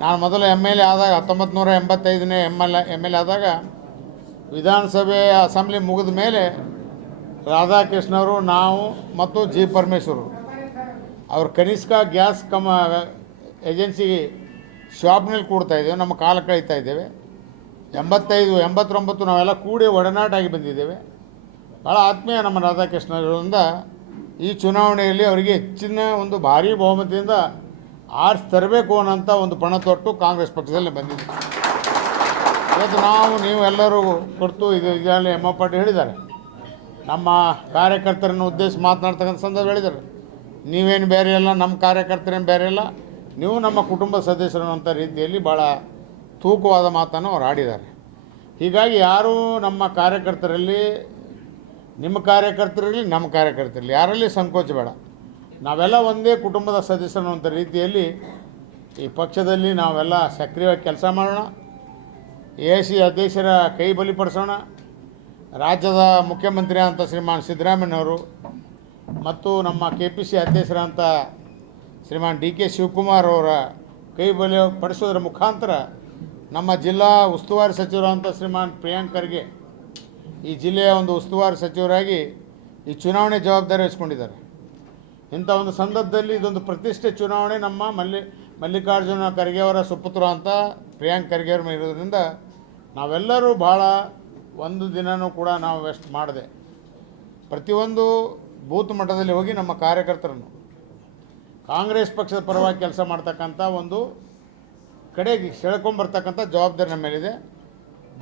ನಾನು ಮೊದಲು MLA ಆದಾಗ 1985ನೇ MLA ಆದಾಗ ವಿಧಾನಸಭೆ ಅಸೆಂಬ್ಲಿ ಮುಗಿದ ಮೇಲೆ ರಾಧಾಕೃಷ್ಣವರು, ನಾವು ಮತ್ತು G. ಪರಮೇಶ್ವರು ಅವ್ರ ಕನಿಷ್ಕ ಗ್ಯಾಸ್ ಏಜೆನ್ಸಿಗೆ ಶಾಪ್ನಲ್ಲಿ ಕೂಡ್ತಾಯಿದ್ದೇವೆ. ನಮ್ಮ ಕಾಲ ಕಳೀತಾ ಇದ್ದೇವೆ. 85, 89 ನಾವೆಲ್ಲ ಕೂಡಿ ಒಡನಾಟ ಆಗಿ ಬಂದಿದ್ದೇವೆ. ಭಾಳ ಆತ್ಮೀಯ ನಮ್ಮ ರಾಧಾಕೃಷ್ಣರಿಂದ ಈ ಚುನಾವಣೆಯಲ್ಲಿ ಅವರಿಗೆ ಹೆಚ್ಚಿನ ಒಂದು ಭಾರೀ ಬಹುಮತದಿಂದ ಆರಿಸಿ ತರಬೇಕು ಅನ್ನೋಂಥ ಒಂದು ಪಣ ತೊಟ್ಟು ಕಾಂಗ್ರೆಸ್ ಪಕ್ಷದಲ್ಲಿ ಬಂದಿದೆ. ಇವತ್ತು ನೀವು ಎಲ್ಲರೂ ಕೊಡ್ತು ಈಗಾಗಲೇ ಎಮ್ ಪಾಟೀಲ್ ಹೇಳಿದ್ದಾರೆ, ನಮ್ಮ ಕಾರ್ಯಕರ್ತರನ್ನು ಉದ್ದೇಶಿಸಿ ಮಾತನಾಡ್ತಕ್ಕಂಥ ಸಂದರ್ಭ ಹೇಳಿದ್ದಾರೆ, ನೀವೇನು ಬೇರೆ ಇಲ್ಲ, ನಮ್ಮ ಕಾರ್ಯಕರ್ತರೇನು ಬೇರೆ ಇಲ್ಲ, ನೀವು ನಮ್ಮ ಕುಟುಂಬ ಸದಸ್ಯರು ಅಂತ ರೀತಿಯಲ್ಲಿ ಭಾಳ ತೂಕವಾದ ಮಾತನ್ನು ಅವ್ರು ಆಡಿದ್ದಾರೆ. ಹೀಗಾಗಿ ಯಾರೂ ನಮ್ಮ ಕಾರ್ಯಕರ್ತರಲ್ಲಿ, ನಿಮ್ಮ ಕಾರ್ಯಕರ್ತರಲ್ಲಿ, ನಮ್ಮ ಕಾರ್ಯಕರ್ತರಲ್ಲಿ ಯಾರಲ್ಲಿ ಸಂಕೋಚ ಬೇಡ. ನಾವೆಲ್ಲ ಒಂದೇ ಕುಟುಂಬದ ಸದಸ್ಯರು ಅಂತ ರೀತಿಯಲ್ಲಿ ಈ ಪಕ್ಷದಲ್ಲಿ ನಾವೆಲ್ಲ ಸಕ್ರಿಯವಾಗಿ ಕೆಲಸ ಮಾಡೋಣ. AIC ಅಧ್ಯಕ್ಷರ ಕೈ ಬಲಿಪಡಿಸೋಣ. ರಾಜ್ಯದ ಮುಖ್ಯಮಂತ್ರಿ ಅಂತ ಶ್ರೀಮಾನ್ ಸಿದ್ದರಾಮಯ್ಯನವರು ಮತ್ತು ನಮ್ಮ KPC ಅಧ್ಯಕ್ಷರಂತ ಶ್ರೀಮಾನ್ DK ಶಿವಕುಮಾರ್ ಅವರ ಕೈ ಬಲಿ ಪಡಿಸೋದ್ರ ಮುಖಾಂತರ ನಮ್ಮ ಜಿಲ್ಲಾ ಉಸ್ತುವಾರಿ ಸಚಿವರಂತ ಶ್ರೀಮಾನ್ ಪ್ರಿಯಾಂಕ್ ಖರ್ಗೆ ಈ ಜಿಲ್ಲೆಯ ಒಂದು ಉಸ್ತುವಾರಿ ಸಚಿವರಾಗಿ ಈ ಚುನಾವಣೆ ಜವಾಬ್ದಾರಿ ವಹಿಸ್ಕೊಂಡಿದ್ದಾರೆ. ಇಂಥ ಒಂದು ಸಂದರ್ಭದಲ್ಲಿ ಇದೊಂದು ಪ್ರತಿಷ್ಠೆ ಚುನಾವಣೆ. ನಮ್ಮ ಮಲ್ಲಿಕಾರ್ಜುನ ಖರ್ಗೆ ಅವರ ಸುಪುತ್ರ ಅಂತ ಪ್ರಿಯಾಂಕ್ ಖರ್ಗೆ ಅವ್ರ ಇರೋದ್ರಿಂದ ನಾವೆಲ್ಲರೂ ಭಾಳ ಒಂದು ದಿನವೂ ಕೂಡ ನಾವು ವೆಸ್ಟ್ ಮಾಡದೆ ಪ್ರತಿಯೊಂದು ಬೂತ್ ಮಟ್ಟದಲ್ಲಿ ಹೋಗಿ ನಮ್ಮ ಕಾರ್ಯಕರ್ತರನ್ನು ಕಾಂಗ್ರೆಸ್ ಪಕ್ಷದ ಪರವಾಗಿ ಕೆಲಸ ಮಾಡ್ತಕ್ಕಂಥ ಒಂದು ಕಡೆಗೆ ಸೆಳ್ಕೊಂಬರ್ತಕ್ಕಂಥ ಜವಾಬ್ದಾರಿ ನಮ್ಮ ಮೇಲಿದೆ.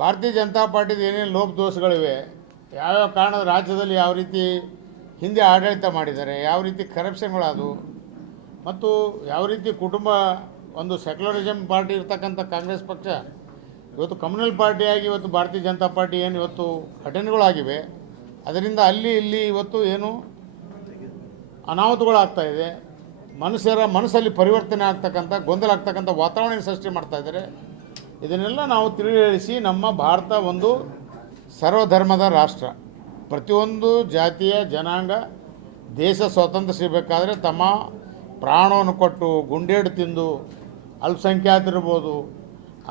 ಭಾರತೀಯ ಜನತಾ ಪಾರ್ಟಿದು ಏನೇನು ಲೋಪ ದೋಷಗಳಿವೆ, ಯಾವ್ಯಾವ ಕಾರಣದ ರಾಜ್ಯದಲ್ಲಿ ಯಾವ ರೀತಿ ಹಿಂದೆ ಆಡಳಿತ ಮಾಡಿದ್ದಾರೆ, ಯಾವ ರೀತಿ ಕರಪ್ಷನ್ಗಳಾದವು ಮತ್ತು ಯಾವ ರೀತಿ ಕುಟುಂಬ ಒಂದು ಸೆಕ್ಯುಲರಿಸಮ್ ಪಾರ್ಟಿ ಇರ್ತಕ್ಕಂಥ ಕಾಂಗ್ರೆಸ್ ಪಕ್ಷ ಇವತ್ತು ಕಮ್ಯುನಲ್ ಪಾರ್ಟಿಯಾಗಿ ಇವತ್ತು ಭಾರತೀಯ ಜನತಾ ಪಾರ್ಟಿ ಏನು ಇವತ್ತು ಘಟನೆಗಳಾಗಿವೆ, ಅದರಿಂದ ಅಲ್ಲಿ ಇಲ್ಲಿ ಇವತ್ತು ಏನು ಅನಾಹುತಗಳಾಗ್ತಾಯಿದೆ, ಮನುಷ್ಯರ ಮನಸ್ಸಲ್ಲಿ ಪರಿವರ್ತನೆ ಆಗ್ತಕ್ಕಂಥ ಗೊಂದಲ ಆಗ್ತಕ್ಕಂಥ ವಾತಾವರಣ ಸೃಷ್ಟಿ ಮಾಡ್ತಾಯಿದ್ದಾರೆ. ಇದನ್ನೆಲ್ಲ ನಾವು ತಿಳಿಸಿ ನಮ್ಮ ಭಾರತ ಒಂದು ಸರ್ವಧರ್ಮದ ರಾಷ್ಟ್ರ. ಪ್ರತಿಯೊಂದು ಜಾತಿಯ ಜನಾಂಗ ದೇಶ ಸ್ವಾತಂತ್ರ್ಯ ಸಿಗಬೇಕಾದ್ರೆ ತಮ್ಮ ಪ್ರಾಣವನ್ನು ಕೊಟ್ಟು ಗುಂಡೇಡು ತಿಂದು ಅಲ್ಪಸಂಖ್ಯಾತರಿರ್ಬೋದು,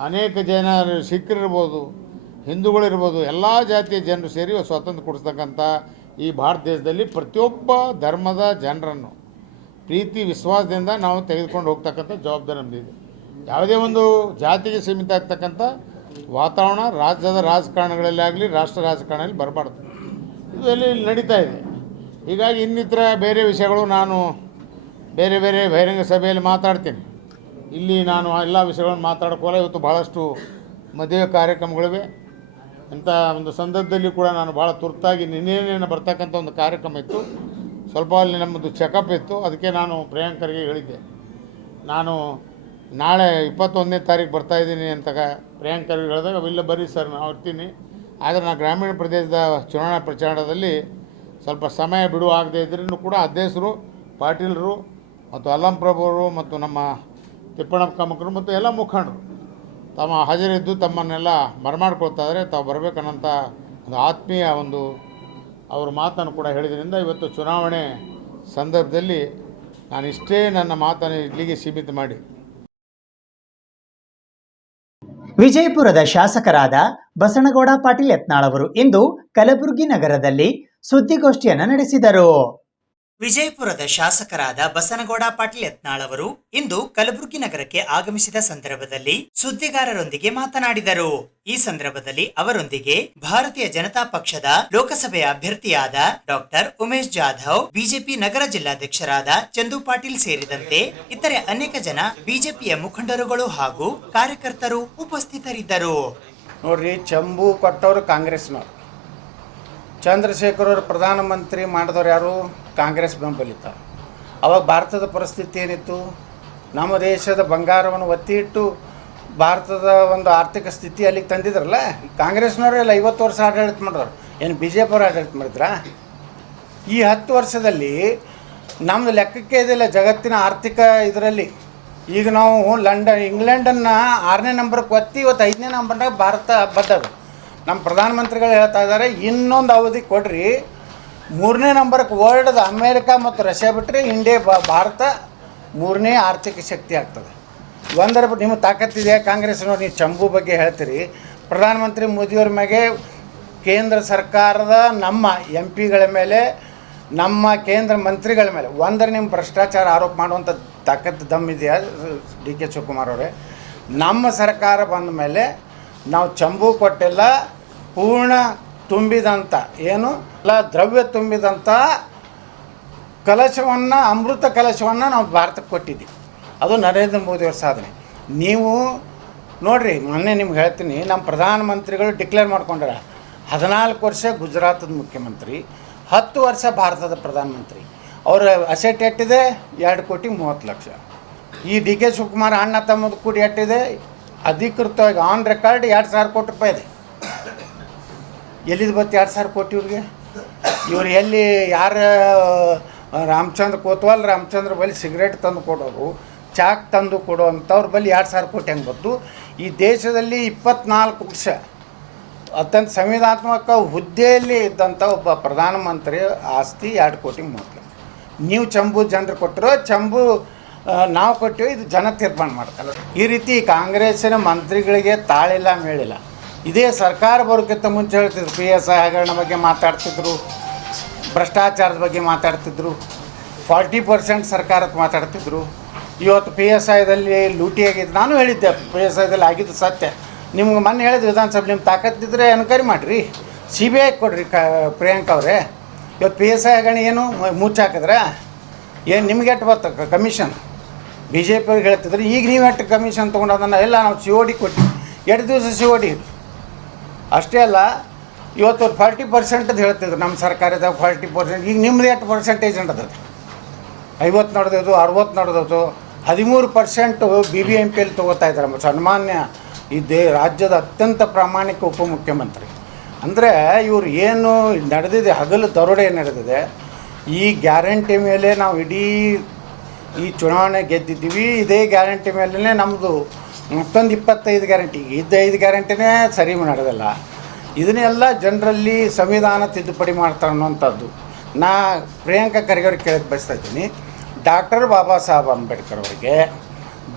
ಅನೇಕ ಜನರು ಸಿಖ್ಖರಿರ್ಬೋದು, ಹಿಂದೂಗಳಿರ್ಬೋದು, ಎಲ್ಲ ಜಾತಿಯ ಜನರು ಸೇರಿ ಸ್ವಾತಂತ್ರ್ಯ ಕೊಡಿಸ್ತಕ್ಕಂಥ ಈ ಭಾರತ ದೇಶದಲ್ಲಿ ಪ್ರತಿಯೊಬ್ಬ ಧರ್ಮದ ಜನರನ್ನು ಪ್ರೀತಿ ವಿಶ್ವಾಸದಿಂದ ನಾವು ತೆಗೆದುಕೊಂಡು ಹೋಗ್ತಕ್ಕಂಥ ಜವಾಬ್ದಾರಿ ನಮ್ಮದಿದೆ. ಯಾವುದೇ ಒಂದು ಜಾತಿಗೆ ಸೀಮಿತ ಆಗ್ತಕ್ಕಂಥ ವಾತಾವರಣ ರಾಜ್ಯದ ರಾಜಕಾರಣಗಳಲ್ಲಿ ಆಗಲಿ ರಾಷ್ಟ್ರ ರಾಜಕಾರಣದಲ್ಲಿ ಬರಬಾರ್ದು. ಇದು ಎಲ್ಲಿ ನಡೀತಾ ಇದೆ. ಹೀಗಾಗಿ ಇನ್ನಿತರ ಬೇರೆ ವಿಷಯಗಳು ನಾನು ಬೇರೆ ಬೇರೆ ಬಹಿರಂಗ ಸಭೆಯಲ್ಲಿ ಮಾತಾಡ್ತೀನಿ. ಇಲ್ಲಿ ನಾನು ಎಲ್ಲ ವಿಷಯಗಳನ್ನು ಮಾತಾಡೋಕ್ಕೋಲ್ಲ. ಇವತ್ತು ಭಾಳಷ್ಟು ಮದುವೆ ಕಾರ್ಯಕ್ರಮಗಳಿವೆ. ಇಂಥ ಒಂದು ಸಂದರ್ಭದಲ್ಲಿ ಕೂಡ ನಾನು ಭಾಳ ತುರ್ತಾಗಿ ನಿನ್ನೇನೇನು ಬರ್ತಕ್ಕಂಥ ಒಂದು ಕಾರ್ಯಕ್ರಮ ಇತ್ತು, ಸ್ವಲ್ಪ ಅಲ್ಲಿ ನಮ್ಮದು ಚೆಕಪ್ ಇತ್ತು. ಅದಕ್ಕೆ ನಾನು ಪ್ರಿಯಾಂಕರ್ಗೆ ಹೇಳಿದ್ದೆ, ನಾನು ನಾಳೆ 21ನೇ ತಾರೀಕು ಬರ್ತಾಯಿದ್ದೀನಿ ಅಂತ ಪ್ರಿಯಾಂಕರ್ಗೆ ಹೇಳಿದಾಗ ಇಲ್ಲ ಬರ್ರಿ ಸರ್ ನಾನು ಇರ್ತೀನಿ, ಆದರೆ ನಾನು ಗ್ರಾಮೀಣ ಪ್ರದೇಶದ ಚುನಾವಣಾ ಪ್ರಚಾರದಲ್ಲಿ ಸ್ವಲ್ಪ ಸಮಯ ಬಿಡುವಾಗದೇ ಇದ್ರೂ ಕೂಡ ಅಧ್ಯಕ್ಷರು ಪಾಟೀಲರು ಮತ್ತು ಅಲ್ಲಂಪ್ರಭುವರು ಮತ್ತು ನಮ್ಮ ತಿಪ್ಪಣ್ಣಪ್ಪ ಮಕ್ಕಳು ಮತ್ತು ಎಲ್ಲ ಮುಖಂಡರು ತಮ್ಮ ಹಾಜರಿದ್ದು ತಮ್ಮನ್ನೆಲ್ಲ ಬರಮಾಡ್ಕೊಳ್ತಾ ಇದ್ದಾರೆ. ತಾವು ಬರಬೇಕನ್ನೋಂಥ ಒಂದು ಆತ್ಮೀಯ ಒಂದು ಅವ್ರ ಮಾತನ್ನು ಕೂಡ ಹೇಳಿದ್ರಿಂದ ಇವತ್ತು ಚುನಾವಣೆ ಸಂದರ್ಭದಲ್ಲಿ ನಾನು ಇಷ್ಟೇ ನನ್ನ ಮಾತನ್ನು ಇಲ್ಲಿಗೆ ಸೀಮಿತ ಮಾಡಿ ವಿಜಯಪುರದ ಶಾಸಕರಾದ ಬಸನಗೌಡ ಪಾಟೀಲ್ ಯತ್ನಾಳ್ ಅವರು ಇಂದು ಕಲಬುರಗಿ ನಗರದಲ್ಲಿ ಸುದ್ದಿಗೋಷ್ಠಿಯನ್ನು ನಡೆಸಿದರು. ವಿಜಯಪುರದ ಶಾಸಕರಾದ ಬಸನಗೌಡ ಪಾಟೀಲ್ ಯತ್ನಾಳ್ ಅವರು ಇಂದು ಕಲಬುರಗಿ ನಗರಕ್ಕೆ ಆಗಮಿಸಿದ ಸಂದರ್ಭದಲ್ಲಿ ಸುದ್ದಿಗಾರರೊಂದಿಗೆ ಮಾತನಾಡಿದರು. ಈ ಸಂದರ್ಭದಲ್ಲಿ ಅವರೊಂದಿಗೆ ಭಾರತೀಯ ಜನತಾ ಪಕ್ಷದ ಲೋಕಸಭೆಯ ಅಭ್ಯರ್ಥಿಯಾದ ಡಾಕ್ಟರ್ ಉಮೇಶ್ ಜಾಧವ್, ಬಿಜೆಪಿ ನಗರ ಜಿಲ್ಲಾಧ್ಯಕ್ಷರಾದ ಚಂದು ಪಾಟೀಲ್ ಸೇರಿದಂತೆ ಇತರೆ ಅನೇಕ ಜನ ಬಿಜೆಪಿಯ ಮುಖಂಡರುಗಳು ಹಾಗೂ ಕಾರ್ಯಕರ್ತರು ಉಪಸ್ಥಿತರಿದ್ದರು. ನೋಡ್ರಿ, ಚಂಬು ಕೊಟ್ಟವರು ಕಾಂಗ್ರೆಸ್ನವ್ರು, ಚಂದ್ರಶೇಖರ್ ಅವರು ಪ್ರಧಾನಮಂತ್ರಿ ಮಾಡಿದವ್ರು ಯಾರು? ಕಾಂಗ್ರೆಸ್ ಬೆಂಬಲಿತ. ಅವಾಗ ಭಾರತದ ಪರಿಸ್ಥಿತಿ ಏನಿತ್ತು? ನಮ್ಮ ದೇಶದ ಬಂಗಾರವನ್ನು ಒತ್ತಿ ಇಟ್ಟು ಭಾರತದ ಒಂದು ಆರ್ಥಿಕ ಸ್ಥಿತಿ ಅಲ್ಲಿಗೆ ತಂದಿದ್ರಲ್ಲ ಕಾಂಗ್ರೆಸ್ನವರೆಲ್ಲ. 50 ವರ್ಷ ಆಡಳಿತ ಮಾಡಿದ್ರು. ಏನು BJP ಅವರು ಆಡಳಿತ ಮಾಡಿದ್ರಾ? ಈ 10 ವರ್ಷದಲ್ಲಿ ನಮ್ಮದು ಲೆಕ್ಕಕ್ಕೆ ಇದಿಲ್ಲ. ಜಗತ್ತಿನ ಆರ್ಥಿಕ ಇದರಲ್ಲಿ ಈಗ ನಾವು ಇಂಗ್ಲೆಂಡನ್ನು 6ನೇ ನಂಬರ್ಗೆ ಒತ್ತಿ ಇವತ್ತು 5ನೇ ನಂಬರ್ನಾಗ ಭಾರತ ಬದ್ದದು. ನಮ್ಮ ಪ್ರಧಾನಮಂತ್ರಿಗಳು ಹೇಳ್ತಾ ಇದ್ದಾರೆ ಇನ್ನೊಂದು ಅವಧಿ ಕೊಡ್ರಿ, 3ನೇ ನಂಬರ್ಗೆ ವರ್ಲ್ಡ್ದು ಅಮೇರಿಕಾ ಮತ್ತು ರಷ್ಯಾ ಬಿಟ್ಟರೆ ಭಾರತ 3ನೇ ಆರ್ಥಿಕ ಶಕ್ತಿ ಆಗ್ತದೆ. ಒಂದರ ನಿಮಗೆ ತಾಕತ್ತಿದೆ ಕಾಂಗ್ರೆಸ್ನವ್ರು. ನೀವು ಚಂಬು ಬಗ್ಗೆ ಹೇಳ್ತೀರಿ, ಪ್ರಧಾನಮಂತ್ರಿ ಮೋದಿಯವ್ರ ಮ್ಯಾಗೆ ಕೇಂದ್ರ ಸರ್ಕಾರದ ನಮ್ಮ MP ಗಳ ಮೇಲೆ, ನಮ್ಮ ಕೇಂದ್ರ ಮಂತ್ರಿಗಳ ಮೇಲೆ ಒಂದರ ನಿಮ್ಮ ಭ್ರಷ್ಟಾಚಾರ ಆರೋಪ ಮಾಡುವಂಥ ತಾಕತ್ತು ದಮ್ಮಿದೆಯಾ DK ಶಿವಕುಮಾರ್ ಅವರೇ? ನಮ್ಮ ಸರ್ಕಾರ ಬಂದ ಮೇಲೆ ನಾವು ಚಂಬು ಕೊಟ್ಟಿಲ್ಲ, ಪೂರ್ಣ ತುಂಬಿದಂಥ ದ್ರವ್ಯ ತುಂಬಿದಂಥ ಕಲಶವನ್ನು, ಅಮೃತ ಕಲಶವನ್ನು ನಾವು ಭಾರತಕ್ಕೆ ಕೊಟ್ಟಿದ್ದೀವಿ. ಅದು ನರೇಂದ್ರ ಮೋದಿಯವ್ರ ಸಾಧನೆ. ನೀವು ನೋಡಿರಿ, ಮೊನ್ನೆ ನಿಮ್ಗೆ ಹೇಳ್ತೀನಿ, ನಮ್ಮ ಪ್ರಧಾನಮಂತ್ರಿಗಳು ಡಿಕ್ಲೇರ್ ಮಾಡ್ಕೊಂಡಾರ 14 ವರ್ಷ ಗುಜರಾತದ ಮುಖ್ಯಮಂತ್ರಿ, 10 ವರ್ಷ ಭಾರತದ ಪ್ರಧಾನಮಂತ್ರಿ. ಅವರ ಅಸೆಟ್ ಎಟ್ಟಿದೆ 2,30,00,000. ಈ DK ಶಿವಕುಮಾರ್ ಅಣ್ಣ ತಮ್ಮದು ಕೂಡಿ ಎಟ್ಟಿದೆ ಅಧಿಕೃತವಾಗಿ ಆನ್ ರೆಕಾರ್ಡ್ 2,000 ಕೋಟಿ ರೂಪಾಯಿ ಇದೆ. ಎಲ್ಲಿದು ಬತ್ತು 2,000 ಕೋಟಿ ಇವ್ರಿಗೆ? ಇವ್ರು ಎಲ್ಲಿ ಯಾರು ರಾಮಚಂದ್ರ ಕೋತ್ವಾಲ್ ರಾಮಚಂದ್ರ ಬಳಿ ಸಿಗರೇಟ್ ತಂದು ಕೊಡೋರು, ಚಾಕ್ ತಂದು ಕೊಡುವಂಥವ್ರ ಬಳಿ 2,000 ಕೋಟಿ ಹೆಂಗೆ ಬಂತು? ಈ ದೇಶದಲ್ಲಿ 24 ವರ್ಷ ಅತ್ಯಂತ ಸಂವಿಧಾನಾತ್ಮಕ ಹುದ್ದೆಯಲ್ಲಿ ಇದ್ದಂಥ ಒಬ್ಬ ಪ್ರಧಾನಮಂತ್ರಿ ಆಸ್ತಿ 2,30,00,000. ನೀವು ಚಂಬು ಜನರು ಕೊಟ್ಟರು, ಚಂಬು ನಾವು ಕೊಟ್ಟಿವಿ, ಇದು ಜನ ತೀರ್ಮಾನ ಮಾಡ್ತಾರೆ. ಈ ರೀತಿ ಕಾಂಗ್ರೆಸ್ಸಿನ ಮಂತ್ರಿಗಳಿಗೆ ತಾಳಿಲ್ಲ ಮೇಳಿಲ್ಲ. ಇದೇ ಸರ್ಕಾರ ಬರೋಕ್ಕಿಂತ ಮುಂಚೆ ಹೇಳ್ತಿದ್ರು, PSI ಹಗರಣ ಬಗ್ಗೆ ಮಾತಾಡ್ತಿದ್ರು, ಭ್ರಷ್ಟಾಚಾರದ ಬಗ್ಗೆ ಮಾತಾಡ್ತಿದ್ರು, 40% ಸರ್ಕಾರಕ್ಕೆ ಮಾತಾಡ್ತಿದ್ರು. ಇವತ್ತು PSIದಲ್ಲಿ ಲೂಟಿಯಾಗಿದ್ದು ನಾನು ಹೇಳಿದ್ದೆ, PSIದಲ್ಲಿ ಆಗಿದ್ದು ಸತ್ಯ. ನಿಮ್ಗೆ ಮೊನ್ನೆ ಹೇಳಿದ್ರು ವಿಧಾನಸಭೆ, ನಿಮ್ಮ ತಾಕತ್ತಿದ್ರೆ ಎನ್ಕ್ವೈರಿ ಮಾಡಿರಿ, CBI ಕೊಡ್ರಿ ಪ್ರಿಯಾಂಕಾ ಅವರೇ. ಇವತ್ತು PSI ಹಗರಣ ಏನು ಮುಚ್ಚಾಕಿದ್ರೆ ಏನು ನಿಮ್ಗೆ ಎಟ್ಟು ಬರ್ತಕ್ಕ ಕಮಿಷನ್? BJP ಅವ್ರಿಗೆ ಹೇಳ್ತಿದ್ರು, ಈಗ ನೀವು ಎಷ್ಟು ಕಮಿಷನ್ ತೊಗೊಂಡೋದನ್ನು ಎಲ್ಲ ನಾವು COD ಕೊಟ್ಟಿವಿ, 2 ದಿವಸ COD. ಅಷ್ಟೇ ಅಲ್ಲ, ಇವತ್ತು 40% ಹೇಳ್ತಿದ್ರು ನಮ್ಮ ಸರ್ಕಾರದ 40%. ಈಗ ನಿಮ್ಮದು ಎಷ್ಟು ಪರ್ಸೆಂಟೇಜ್ ನಡೆದದು? 50 ನಡೆದದು, 60 ನಡೆದದು, 13% BBMPಯಲ್ಲಿ ತೊಗೋತಾ ಇದ್ದಾರೆ ಸನ್ಮಾನ್ಯ ಈ ರಾಜ್ಯದ ಅತ್ಯಂತ ಪ್ರಾಮಾಣಿಕ ಉಪಮುಖ್ಯಮಂತ್ರಿ. ಅಂದರೆ ಇವರು ಏನು ನಡೆದಿದೆ, ಹಗಲು ದರೋಡೆ ನಡೆದಿದೆ. ಈ ಗ್ಯಾರಂಟಿ ಮೇಲೆ ನಾವು ಇಡೀ ಈ ಚುನಾವಣೆ ಗೆದ್ದಿದ್ದೀವಿ. ಇದೇ ಗ್ಯಾರಂಟಿ ಮೇಲೇ ನಮ್ಮದು ಮತ್ತೊಂದು 25 ಗ್ಯಾರಂಟಿ, ಇದ್ದ 5 ಗ್ಯಾರಂಟಿನೇ ಸರಿ ನಡೆದಿಲ್ಲ. ಇದನ್ನೆಲ್ಲ ಜನರಲ್ಲಿ ಸಂವಿಧಾನ ತಿದ್ದುಪಡಿ ಮಾಡ್ತಾರೆ ಅನ್ನೋಂಥದ್ದು. ನಾ ಪ್ರಿಯಾಂಕಾ ಖರ್ಗೆ ಅವ್ರಿಗೆ ಕೇಳಕ್ಕೆ ಬಯಸ್ತಾ ಇದ್ದೀನಿ, ಡಾಕ್ಟರ್ ಬಾಬಾ ಸಾಹೇಬ್ ಅಂಬೇಡ್ಕರ್ ಅವರಿಗೆ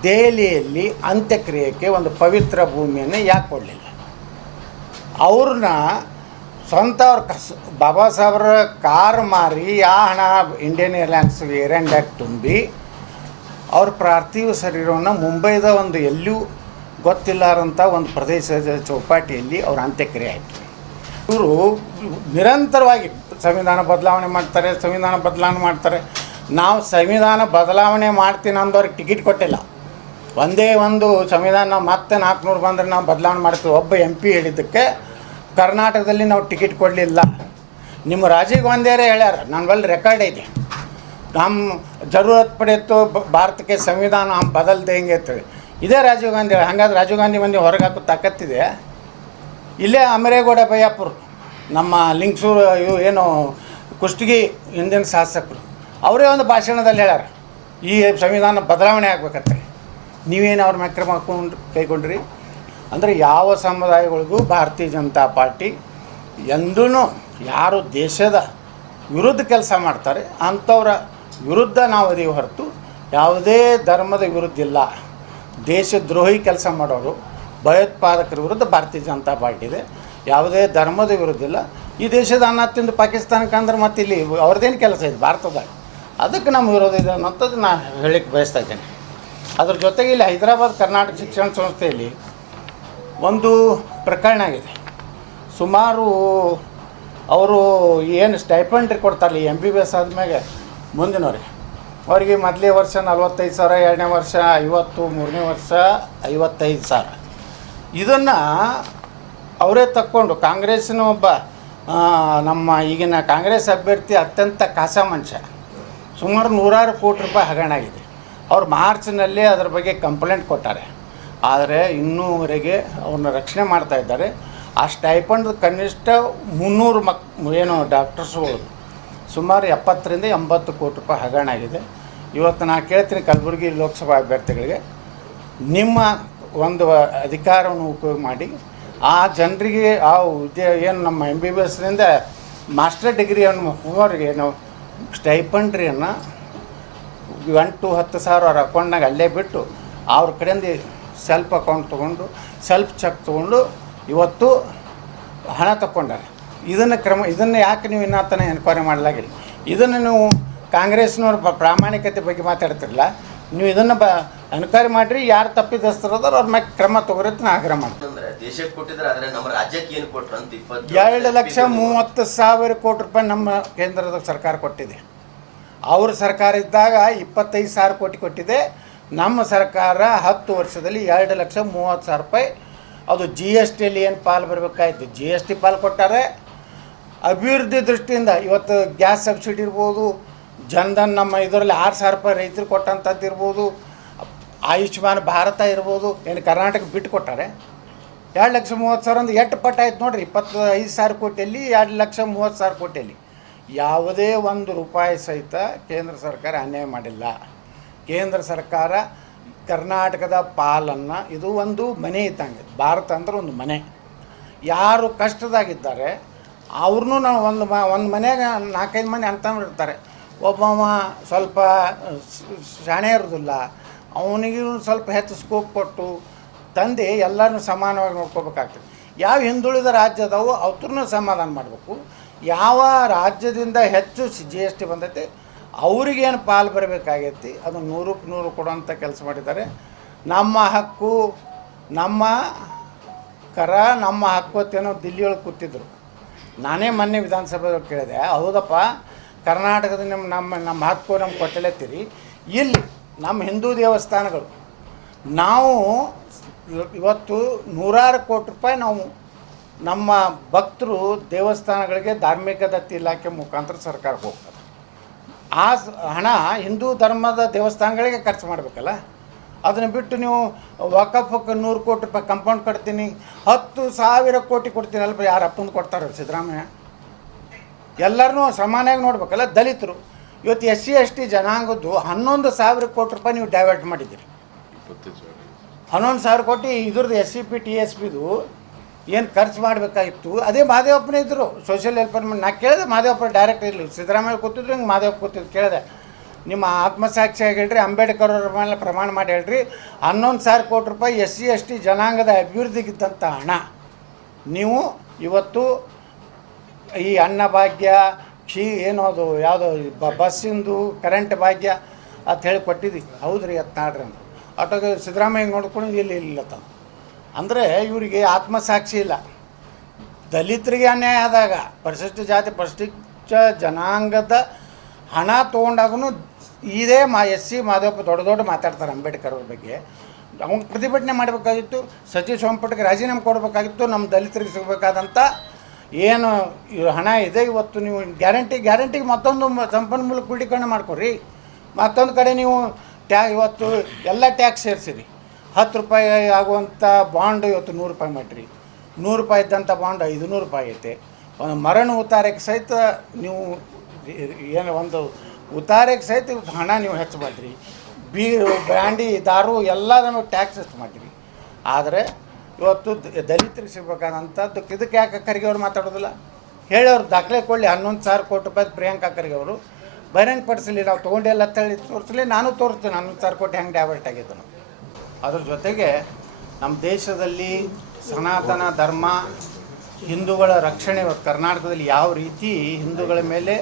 ದೆಹಲಿಯಲ್ಲಿ ಅಂತ್ಯಕ್ರಿಯೆಗೆ ಒಂದು ಪವಿತ್ರ ಭೂಮಿಯನ್ನು ಯಾಕೆ ಕೊಡಲಿಲ್ಲ? ಅವ್ರನ್ನ ಸ್ವಂತ ಬಾಬಾ ಸಾಹೇಬ್ರ ಕಾರು ಮಾರಿ ಆ ಹಣ ಇಂಡಿಯನ್ ಏರ್ಲೈನ್ಸ್ ಏರ್ ಇಂಡಿಯಾಗೆ ತುಂಬಿ ಅವ್ರ ಪಾರ್ಥಿವ ಶರೀರವನ್ನು ಮುಂಬೈದ ಒಂದು ಎಲ್ಲೂ ಗೊತ್ತಿಲ್ಲಾರಂಥ ಒಂದು ಪ್ರದೇಶದ ಚೌಪಾಟಿಯಲ್ಲಿ ಅವ್ರ ಅಂತ್ಯಕ್ರಿಯೆ ಆಯಿತು. ಇವರು ನಿರಂತರವಾಗಿ ಸಂವಿಧಾನ ಬದಲಾವಣೆ ಮಾಡ್ತಾರೆ. ನಾವು ಸಂವಿಧಾನ ಬದಲಾವಣೆ ಮಾಡ್ತೀನಿ ಅಂದವ್ರಿಗೆ ಟಿಕೆಟ್ ಕೊಟ್ಟಿಲ್ಲ. ಒಂದೇ ಒಂದು ಸಂವಿಧಾನ ನಾವು ಮತ್ತೆ 400 ಬಂದರೆ ನಾವು ಬದಲಾವಣೆ ಮಾಡ್ತೀವಿ. ಒಬ್ಬ MP ಹೇಳಿದ್ದಕ್ಕೆ ಕರ್ನಾಟಕದಲ್ಲಿ ನಾವು ಟಿಕೆಟ್ ಕೊಡಲಿಲ್ಲ. ನಿಮ್ಮ ರಾಜೀವ್ ಗಾಂಧಿಯವರೇ ಹೇಳ್ಯಾರ, ನನ್ನ ಬಳಿ ರೆಕಾರ್ಡ್ ಇದೆ, ನಮ್ಮ ಜರೂರತ್ ಪಡೆಯಿತು ಭಾರತಕ್ಕೆ ಸಂವಿಧಾನ ಬದಲ್ ದೇಂಗೆ ಅಂತೇಳಿ. ಇದೇ ರಾಜೀವ್ ಗಾಂಧಿ. ಹಾಗಾದ್ರೆ ರಾಜೀವ್ ಗಾಂಧಿ ಮಂದಿ ಹೊರಗೆ ಹಾಕೋ ತಾಕತ್ತಿದೆ? ಇಲ್ಲೇ ಅಮರೇಗೌಡ ಬಯ್ಯಾಪುರ, ನಮ್ಮ ಲಿಂಗಸೂರು ಇವು ಏನು ಕುಷ್ಟಗಿ ಹಿಂದಿನ ಶಾಸಕರು, ಅವರೇ ಒಂದು ಭಾಷಣದಲ್ಲಿ ಹೇಳ್ಯಾರ ಈ ಸಂವಿಧಾನ ಬದಲಾವಣೆ ಆಗ್ಬೇಕಂತೆ. ನೀವೇನು ಅವ್ರ ಮೇಲೆ ಕ್ರಮ ಕೈಗೊಂಡ್ರಿ? ಅಂದರೆ ಯಾವ ಸಮುದಾಯಗಳಿಗೂ ಭಾರತೀಯ ಜನತಾ ಪಾರ್ಟಿ ಎಂದೂ ಯಾರು ದೇಶದ ವಿರುದ್ಧ ಕೆಲಸ ಮಾಡ್ತಾರೆ ಅಂಥವ್ರ ವಿರುದ್ಧ ನಾವು ಅದೀವಿ ಹೊರತು ಯಾವುದೇ ಧರ್ಮದ ವಿರುದ್ಧ ಇಲ್ಲ. ದೇಶದ್ರೋಹಿ ಕೆಲಸ ಮಾಡೋರು, ಭಯೋತ್ಪಾದಕರ ವಿರುದ್ಧ ಭಾರತೀಯ ಜನತಾ ಪಾರ್ಟಿ ಇದೆ. ಯಾವುದೇ ಧರ್ಮದ ವಿರುದ್ಧ ಇಲ್ಲ. ಈ ದೇಶದ ಅನ್ನ ತಿಂದು ಪಾಕಿಸ್ತಾನಕ್ಕೆ ಅಂದ್ರೆ ಮತ್ತೆ ಇಲ್ಲಿ ಅವ್ರದ್ದೇನು ಕೆಲಸ ಇದೆ ಭಾರತದಾಗ? ಅದಕ್ಕೆ ನಮ್ಮ ವಿರೋಧ ಇದೆ ಅನ್ನೋಂಥದ್ದು ನಾನು ಹೇಳಲಿಕ್ಕೆ ಬಯಸ್ತಾ ಇದ್ದೇನೆ. ಅದ್ರ ಜೊತೆಗೆ ಇಲ್ಲಿ ಹೈದರಾಬಾದ್ ಕರ್ನಾಟಕ ಶಿಕ್ಷಣ ಸಂಸ್ಥೆಯಲ್ಲಿ ಒಂದು ಪ್ರಕರಣ ಆಗಿದೆ. ಸುಮಾರು ಅವರು ಏನು ಸ್ಟೈಪಂಡ್ರಿ ಕೊಡ್ತಾರಲ್ಲ ಈ MBBS ಆದಮೇಲೆ ಮುಂದಿನವ್ರಿಗೆ, ಅವರಿಗೆ ಮೊದಲೇ ವರ್ಷ 45,000, 2ನೇ ವರ್ಷ 50, 3ನೇ ವರ್ಷ 55,000. ಇದನ್ನು ಅವರೇ ತಕ್ಕೊಂಡು ಕಾಂಗ್ರೆಸ್ಸಿನ ಒಬ್ಬ ನಮ್ಮ ಈಗಿನ ಕಾಂಗ್ರೆಸ್ ಅಭ್ಯರ್ಥಿ ಅತ್ಯಂತ ಕಾಸ ಮನುಷ್ಯ, ಸುಮಾರು 100 ಕೋಟಿ ರೂಪಾಯಿ ಹಗರಣ ಆಗಿದೆ. ಅವ್ರು ಮಾರ್ಚ್ನಲ್ಲೇ ಅದರ ಬಗ್ಗೆ ಕಂಪ್ಲೇಂಟ್ ಕೊಟ್ಟಾರೆ. ಆದರೆ ಇನ್ನೂವರೆಗೆ ಅವ್ರನ್ನ ರಕ್ಷಣೆ ಮಾಡ್ತಾ ಇದ್ದಾರೆ. ಆ ಸ್ಟೈಪಂಡ್ ಕನಿಷ್ಠ 300 ಏನು ಡಾಕ್ಟರ್ಸ್ಗಳು ಸುಮಾರು 70 ರಿಂದ 80 ಕೋಟಿ ರೂಪಾಯಿ ಹಗರಣ ಆಗಿದೆ. ಇವತ್ತು ನಾ ಕೇಳ್ತೀನಿ ಕಲಬುರಗಿ ಲೋಕಸಭಾ ಅಭ್ಯರ್ಥಿಗಳಿಗೆ, ನಿಮ್ಮ ಒಂದು ಅಧಿಕಾರವನ್ನು ಉಪಯೋಗ ಮಾಡಿ ಆ ಜನರಿಗೆ ಆ ಉದ್ಯೋಗ ಏನು ನಮ್ಮ MBBSನಿಂದ ಮಾಸ್ಟರ್ ಡಿಗ್ರಿಯನ್ನು ಹೋಗೋರಿಗೆ ಏನು ಸ್ಟೈಪಂಡ್ರಿಯನ್ನು 8 to 10,000 ಅವ್ರ ಅಕೌಂಟ್ನಾಗ ಅಲ್ಲೇ ಬಿಟ್ಟು ಅವ್ರ ಕಡೆಯಿಂದ ಸೆಲ್ಫ್ ಅಕೌಂಟ್ ತೊಗೊಂಡು ಸೆಲ್ಫ್ ಚೆಕ್ ತೊಗೊಂಡು ಇವತ್ತು ಹಣ ತಗೊಂಡಾರೆ. ಇದನ್ನು ಯಾಕೆ ನೀವು ಇನ್ನೂ ತನಕ ಎನ್ಕ್ವೈರಿ ಮಾಡಲಾಗಿಲ್ಲ? ಇದನ್ನು ನೀವು ಕಾಂಗ್ರೆಸ್ನವ್ರ ಪ್ರಾಮಾಣಿಕತೆ ಬಗ್ಗೆ ಮಾತಾಡ್ತಿರಲ್ಲ, ನೀವು ಇದನ್ನು ಎನ್ಕ್ವೈರಿ ಮಾಡಿರಿ, ಯಾರು ತಪ್ಪಿದಸ್ತರದಾರ ಅವ್ರ ಮ್ಯಾಗೆ ಕ್ರಮ ತಗೋರಿ ಅಂತ ಆಗ್ರಹ ಮಾಡ್ತಾರೆ. ದೇಶಕ್ಕೆ ಕೊಟ್ಟಿದ್ರೆ ಆದರೆ ನಮ್ಮ ರಾಜ್ಯಕ್ಕೆ ಏನು ಕೊಟ್ಟರು ಅಂತ 2,30,000 ಕೋಟಿ ರೂಪಾಯಿ ನಮ್ಮ ಕೇಂದ್ರದ ಸರ್ಕಾರ ಕೊಟ್ಟಿದೆ. ಅವ್ರ ಸರ್ಕಾರ ಇದ್ದಾಗ 25,000 ಕೋಟಿ ಕೊಟ್ಟಿದೆ. ನಮ್ಮ ಸರ್ಕಾರ 10 ವರ್ಷದಲ್ಲಿ 2,30,000 ರೂಪಾಯಿ ಅದು GSTಯಲ್ಲಿ ಏನು ಪಾಲು ಬರಬೇಕಾಯ್ತು GST ಪಾಲು ಕೊಟ್ಟಾರೆ. ಅಭಿವೃದ್ಧಿ ದೃಷ್ಟಿಯಿಂದ ಇವತ್ತು ಗ್ಯಾಸ್ ಸಬ್ಸಿಡಿ ಇರ್ಬೋದು, ಜನ್ಧನ್ ನಮ್ಮ ಇದರಲ್ಲಿ 6,000 ರೂಪಾಯಿ ರೈತರು ಕೊಟ್ಟಂಥದ್ದು ಇರ್ಬೋದು, ಆಯುಷ್ಮಾನ್ ಭಾರತ ಇರ್ಬೋದು, ಏನು ಕರ್ನಾಟಕ ಬಿಟ್ಟು ಕೊಟ್ಟಾರೆ. 2,30,000 ಅಂದ್ರೆ 8 ಪಟ್ಟು ಆಯ್ತು ನೋಡಿರಿ. 25,000 ಕೋಟಿಯಲ್ಲಿ 2,30,000 ಕೋಟಿಯಲ್ಲಿ ಯಾವುದೇ ಒಂದು ರೂಪಾಯಿ ಸಹಿತ ಕೇಂದ್ರ ಸರ್ಕಾರ ಅನ್ಯಾಯ ಮಾಡಿಲ್ಲ. ಕೇಂದ್ರ ಸರ್ಕಾರ ಕರ್ನಾಟಕದ ಪಾಲನ್ನು, ಇದು ಒಂದು ಮನೆ ಇದ್ದಂಗೆ, ಭಾರತ ಅಂದ್ರೆ ಒಂದು ಮನೆ. ಯಾರು ಕಷ್ಟದಾಗಿದ್ದಾರೆ ಅವ್ರನ್ನೂ ನಾವು ಒಂದು ಮನೆಯಾಗ 4-5 ಮಂದಿ ಅಂತಂದಿರ್ತಾರೆ. ಒಬ್ಬವ ಸ್ವಲ್ಪ ಶಾಣೆ ಇರೋದಿಲ್ಲ, ಅವನಿಗೂ ಸ್ವಲ್ಪ ಹೆಚ್ಚು ಸ್ಕೋಪ್ ಕೊಟ್ಟು ತಂದೆ ಎಲ್ಲರನ್ನೂ ಸಮಾನವಾಗಿ ನೋಡ್ಕೋಬೇಕಾಗ್ತದೆ. ಯಾವ ಹಿಂದುಳಿದ ರಾಜ್ಯ ಅದಾವೋ ಅವ್ರನ್ನೂ ಸಮಾಧಾನ ಮಾಡಬೇಕು. ಯಾವ ರಾಜ್ಯದಿಂದ ಹೆಚ್ಚು GST ಬಂದೈತಿ ಅವ್ರಿಗೇನು ಪಾಲು ಬರಬೇಕಾಗೈತಿ ಅದು 100ಕ್ಕೆ 100 ಕೊಡುವಂಥ ಕೆಲಸ ಮಾಡಿದ್ದಾರೆ. ನಮ್ಮ ಹಕ್ಕು, ನಮ್ಮ ಕರ, ನಮ್ಮ ಹಕ್ಕು ಅಂತೇನೋ ದಿಲ್ಲಿಯೊಳಗೆ ಕೂತಿದ್ರು. ನಾನೇ ಮೊನ್ನೆ ವಿಧಾನಸಭೆಯೊಳಗೆ ಕೇಳಿದೆ, ಹೌದಪ್ಪ ಕರ್ನಾಟಕದ ನಮ್ಮ ಹಕ್ಕು ನಮ್ಗೆ ಕೊಟ್ಟಲೇತ್ತೀರಿ, ಇಲ್ಲಿ ನಮ್ಮ ಹಿಂದೂ ದೇವಸ್ಥಾನಗಳು ನಾವು ಇವತ್ತು 100 ಕೋಟಿ ರೂಪಾಯಿ ನಾವು ನಮ್ಮ ಭಕ್ತರು ದೇವಸ್ಥಾನಗಳಿಗೆ ಧಾರ್ಮಿಕ ದತ್ತಿ ಇಲಾಖೆ ಮುಖಾಂತರ ಸರ್ಕಾರಕ್ಕೆ ಹೋಗ್ತಾರೆ. ಆ ಹಣ ಹಿಂದೂ ಧರ್ಮದ ದೇವಸ್ಥಾನಗಳಿಗೆ ಖರ್ಚು ಮಾಡಬೇಕಲ್ಲ. ಅದನ್ನು ಬಿಟ್ಟು ನೀವು ವಕಫಕ್ಕೆ 100 ಕೋಟಿ ರೂಪಾಯಿ ಕಂಪೌಂಡ್ ಕಟ್ತೀನಿ, 10,000 ಕೋಟಿ ಕೊಡ್ತೀನಿ ಅಲ್ಪ, ಯಾರು ಅಪ್ಪಂದು ಕೊಡ್ತಾರೆ ಸಿದ್ದರಾಮಯ್ಯ? ಎಲ್ಲರನ್ನೂ ಸಮಾನಾಗಿ ನೋಡ್ಬೇಕಲ್ಲ. ದಲಿತರು ಇವತ್ತು SC ST ಜನಾಂಗದ್ದು 11,000 ಕೋಟಿ ರೂಪಾಯಿ ನೀವು ಡೈವರ್ಟ್ ಮಾಡಿದ್ದೀರಿ. 11,000 ಕೋಟಿ ಇದ್ರದ್ದು SCP TSPದು ಏನು ಖರ್ಚು ಮಾಡಬೇಕಾಗಿತ್ತು ಅದೇ ಮಹದೇವಪ್ಪನೇ ಇದ್ದರು ಸೋಷಿಯಲ್ ವೆಲ್ಫೇರ್. ನಾ ಕೇಳಿದೆ ಮಹದೇವಪ್ಪ ಡೈರೆಕ್ಟ್ ಇರಲಿ, ಸಿದ್ದರಾಮಯ್ಯ ಕೂತಿದ್ರು, ಹಿಂಗೆ ಮಹದೇವಪ್ಪ ಕೂತಿದ್ದು ಕೇಳಿದೆ, ನಿಮ್ಮ ಆತ್ಮಸಾಕ್ಷಿಯಾಗಿ ಹೇಳ್ರಿ, ಅಂಬೇಡ್ಕರ್ ಅವ್ರ ಮೇಲೆ ಪ್ರಮಾಣ ಮಾಡಿ ಹೇಳ್ರಿ, 11,000 ಕೋಟಿ ರೂಪಾಯಿ SC ST ಜನಾಂಗದ ಅಭಿವೃದ್ಧಿಗಿದ್ದಂಥ ಹಣ ನೀವು ಇವತ್ತು ಈ ಅನ್ನಭಾಗ್ಯ ಏನದು ಯಾವುದೋ ಬಸ್ಸಿಂದು ಕರೆಂಟ್ ಭಾಗ್ಯ ಅಂತ ಹೇಳಿ ಕೊಟ್ಟಿದ್ದಿ. ಹೌದು ರೀ ನಾಡ್ರಿ ಅಂತ ಆಟೋಗೆ ಸಿದ್ದರಾಮಯ್ಯ ನೋಡ್ಕೊಂಡು ಇಲ್ಲ ಅಂದರೆ ಇವರಿಗೆ ಆತ್ಮಸಾಕ್ಷಿ ಇಲ್ಲ. ದಲಿತರಿಗೆ ಅನ್ಯಾಯ ಆದಾಗ, ಪರಿಶಿಷ್ಟ ಜಾತಿ ಪರಿಶಿಷ್ಟ ಜನಾಂಗದ ಹಣ ತೊಗೊಂಡಾಗೂ ಇದೇ SC ಮಾದೇವಪ್ಪ ದೊಡ್ಡ ಮಾತಾಡ್ತಾರೆ ಅಂಬೇಡ್ಕರ್ ಅವ್ರ ಬಗ್ಗೆ. ಅವ್ನು ಪ್ರತಿಭಟನೆ ಮಾಡಬೇಕಾಗಿತ್ತು, ಸಚಿವ ಸಂಪುಟಕ್ಕೆ ರಾಜೀನಾಮೆ ಕೊಡಬೇಕಾಗಿತ್ತು. ನಮ್ಮ ದಲಿತರಿಗೆ ಸಿಗಬೇಕಾದಂಥ ಏನು ಹಣ ಇದೆ ಇವತ್ತು ನೀವು ಗ್ಯಾರಂಟಿಗೆ ಮತ್ತೊಂದು ಸಂಪನ್ಮೂಲ ಕ್ರೋಢೀಕರಣ ಮಾಡ್ಕೊರಿ. ಮತ್ತೊಂದು ಕಡೆ ನೀವು ಇವತ್ತು ಎಲ್ಲ ಟ್ಯಾಕ್ಸ್ ಸೇರಿಸಿರಿ. 10 ರೂಪಾಯಿ ಆಗುವಂಥ ಬಾಂಡ್ ಇವತ್ತು 100 ರೂಪಾಯಿ ಮಾಡಿರಿ. 100 ರೂಪಾಯಿ ಇದ್ದಂಥ ಬಾಂಡ್ 500 ರೂಪಾಯಿ ಐತೆ. ಒಂದು ಮರಣ ಉತ್ತಾರಕ್ಕೆ ಸಹಿತ ನೀವು ಏನು ಒಂದು ಉತ್ತಾರಕ್ಕೆ ಸಹಿತ ಹಣ ನೀವು ಹೆಚ್ಚು ಮಾಡಿರಿ. ಬೀರು ಬ್ರ್ಯಾಂಡಿ ದಾರು ಎಲ್ಲ ನಮಗೆ ಟ್ಯಾಕ್ಸ್ ಹೆಚ್ಚು ಮಾಡಿರಿ. ಆದರೆ ಇವತ್ತು ದಲಿತರಿಗೆ ಸಿಗ್ಬೇಕಾದಂಥದ್ದು ಇದಕ್ಕೆ ಯಾಕೆ ಖರ್ಗೆ ಅವ್ರು ಮಾತಾಡೋದಿಲ್ಲ? ಹೇಳೋರು ದಾಖಲೆ ಕೊಡಲಿ. 11,000 ಕೋಟಿ ರೂಪಾಯಿ ಪ್ರಿಯಾಂಕಾ ಖರ್ಗೆ ಅವರು ಬಹಿರಂಗಪಡಿಸಲಿ, ನಾವು ತೊಗೊಂಡೆಲ್ಲ ತಳಿ ತೋರಿಸಲಿ, ನಾನು ತೋರಿಸ್ತೀನಿ 11,000 ಕೋಟಿ ಹೆಂಗೆ ಡೈವರ್ಟ್ ಆಗಿದ್ದು. ಅದ್ರ ಜೊತೆಗೆ ನಮ್ಮ ದೇಶದಲ್ಲಿ ಸನಾತನ ಧರ್ಮ ಹಿಂದೂಗಳ ರಕ್ಷಣೆ ಇವತ್ತು ಕರ್ನಾಟಕದಲ್ಲಿ ಯಾವ ರೀತಿ ಹಿಂದೂಗಳ ಮೇಲೆ